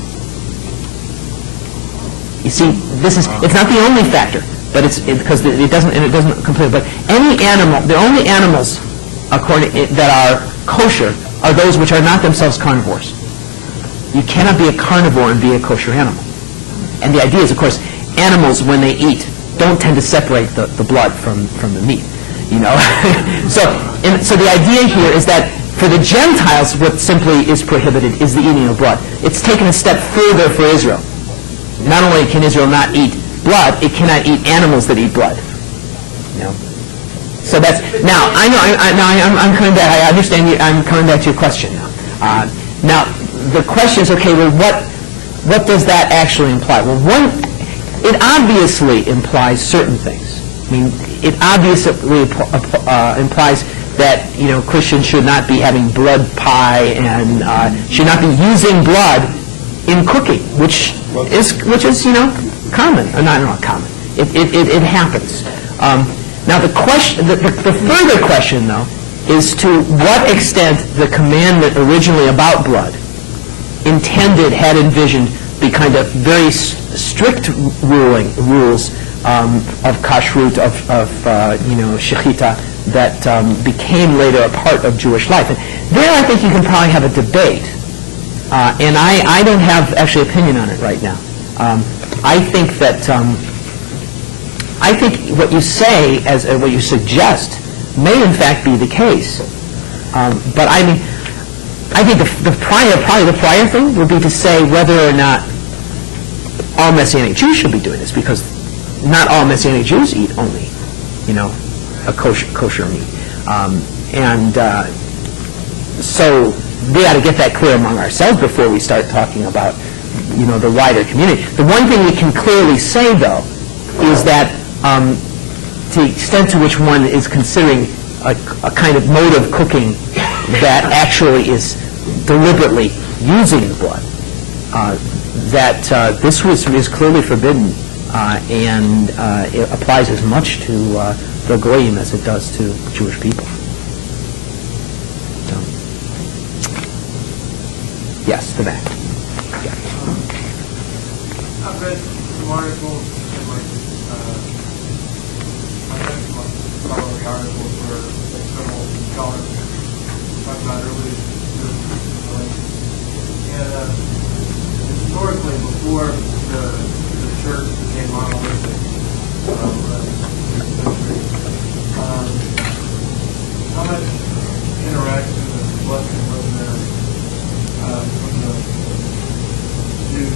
You see, it's not the only factor, but because it doesn't completely. But any animal, the only animals that are kosher are those which are not themselves carnivores. You cannot be a carnivore and be a kosher animal. And the idea is, of course, animals, when they eat, don't tend to separate the blood from the meat. You know, so the idea here is that for the Gentiles, what simply is prohibited is the eating of blood. It's taken a step further for Israel. Not only can Israel not eat blood, it cannot eat animals that eat blood. You know. So that's now. I know. I'm coming back. I understand you. I'm coming back to your question now. Now the question is, okay. Well, what does that actually imply? Well, it obviously implies certain things. I mean, it obviously implies that Christians should not be having blood pie and should not be using blood in cooking, which is common. Not common. It happens. Now the question, the further question though, is to what extent the commandment originally about blood had envisioned the kind of very strict rules of kashrut, of shechita, that became later a part of Jewish life. And there I think you can probably have a debate. And I don't have actually opinion on it right now. I think what you say, what you suggest, may in fact be the case. But I mean, I think the prior thing would be to say whether or not all Messianic Jews should be doing this, because not all Messianic Jews eat only, a kosher meat, so we ought to get that clear among ourselves before we start talking about, the wider community. The one thing we can clearly say, though, is that to the extent to which one is considering a kind of mode of cooking that actually is deliberately using the blood, that this is clearly forbidden, and it applies as much to the Goyim as it does to Jewish people. So, yes, the back. Yeah. I've read some articles in I read some scholarly articles where several scholars talk about early and historically, before the church became monolithic, how much interaction and blessing was there from the Jews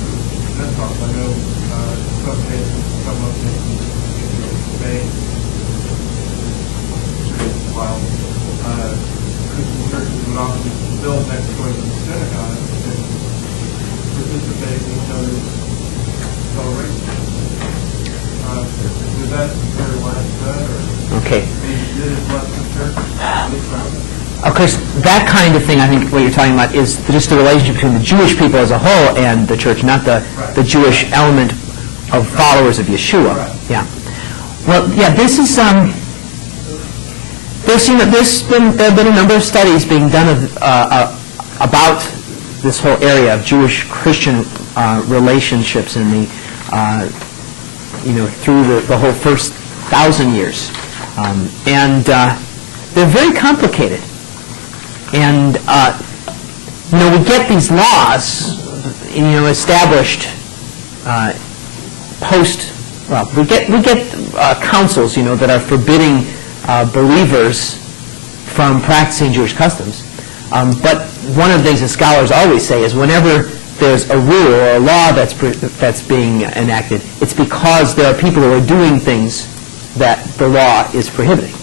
to Gentiles? I know in some cases, some locations in Spain, while Christian churches would often build next door to the synagogue and participate in each other's celebration. Was that very widespread? Okay. Did it bless the church? Of course, that kind of thing, I think what you're talking about is just the relationship between the Jewish people as a whole and the church, not the Jewish element of followers of Yeshua. Right. Yeah. Well, yeah, this is, there have been a number of studies being done about this whole area of Jewish-Christian relationships in the, through the whole first 1,000 years. And they're very complicated. And, we get these laws, established we get councils, that are forbidding believers from practicing Jewish customs. But one of the things that scholars always say is whenever there's a rule or a law that's being enacted, it's because there are people who are doing things that the law is prohibiting.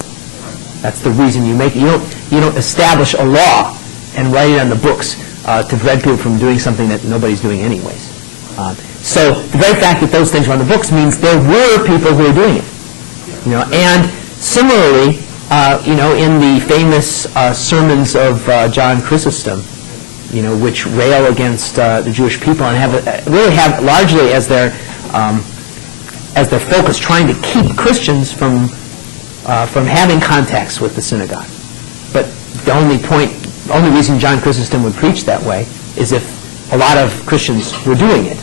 That's the reason you make it. You don't establish a law and write it on the books to prevent people from doing something that nobody's doing anyways. So the very fact that those things are on the books means there were people who were doing it. And similarly, in the famous sermons of John Chrysostom, which rail against the Jewish people and really have largely as their focus trying to keep Christians from having contacts with the synagogue. But the only reason John Chrysostom would preach that way is if a lot of Christians were doing it.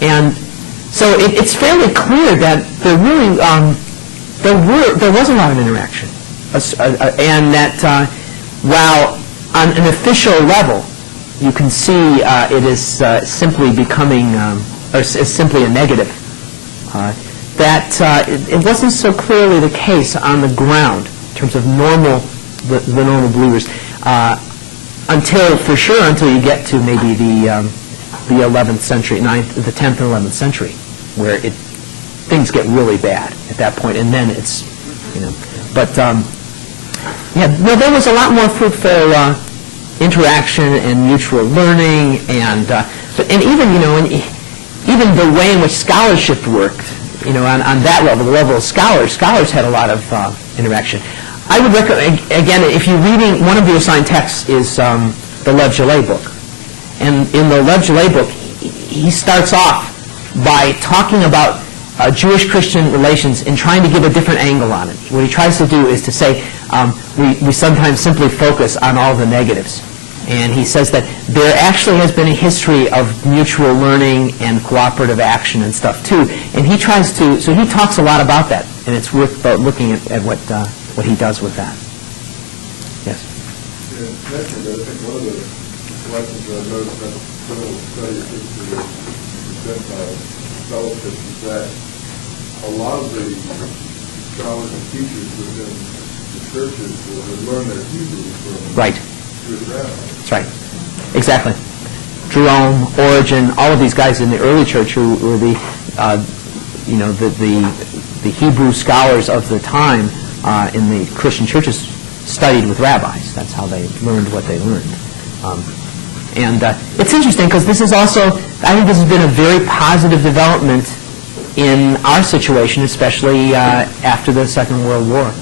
And so it's fairly clear that there really there was a lot of interaction, and that while on an official level you can see it is simply becoming or is simply a negative, that it wasn't so clearly the case on the ground in terms of the normal believers until you get to maybe the 11th century, the 10th and 11th century, where things get really bad at that point, and then it's, but there was a lot more fruitful interaction and mutual learning, and even the way in which scholarship worked, on that level, the level of scholars had a lot of interaction. I would recommend, again, if you're reading, one of the assigned texts is the Lev Gillet book. And in the Lev Gillet book, he starts off by talking about Jewish-Christian relations and trying to give a different angle on it. What he tries to do is to say, we sometimes simply focus on all the negatives. And he says that there actually has been a history of mutual learning and cooperative action and stuff too. And he tries to, so he talks a lot about that, and it's worth looking at what he does with that. Yes? Yeah, mentioned that I think one of the lessons that I noticed about the study of history of Gentile fellowship is that a lot of the scholars and teachers within the churches will learn their Hebrew from Jewish rabbis. That's right. Exactly. Jerome, Origen, all of these guys in the early church who were the Hebrew scholars of the time in the Christian churches studied with rabbis. That's how they learned what they learned. And it's interesting because this is also, I think this has been a very positive development in our situation, especially after the Second World War,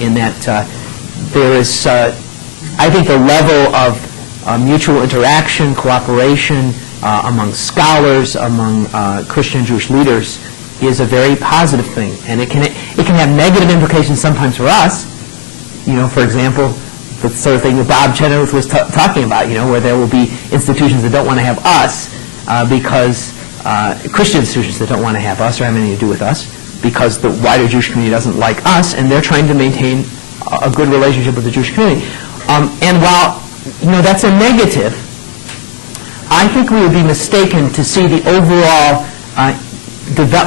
in that there is, I think the level of mutual interaction, cooperation among scholars, among Christian and Jewish leaders is a very positive thing. And it can have negative implications sometimes for us. For example, the sort of thing that Bob Chenoweth was talking about, where there will be institutions that don't want to have us because Christian institutions that don't want to have us or have anything to do with us because the wider Jewish community doesn't like us, and they're trying to maintain a good relationship with the Jewish community. And while that's a negative, I think we would be mistaken to see the overall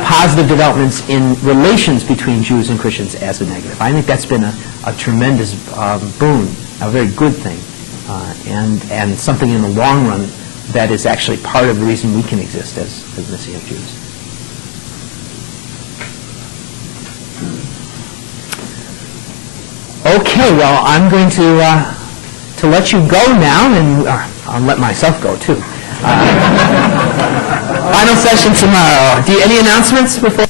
positive developments in relations between Jews and Christians as a negative. I think that's been a tremendous boon, a very good thing, and something in the long run that is actually part of the reason we can exist as Messianic Jews. Okay, well, I'm going to let you go now, and I'll let myself go too. Final session tomorrow. Any announcements before?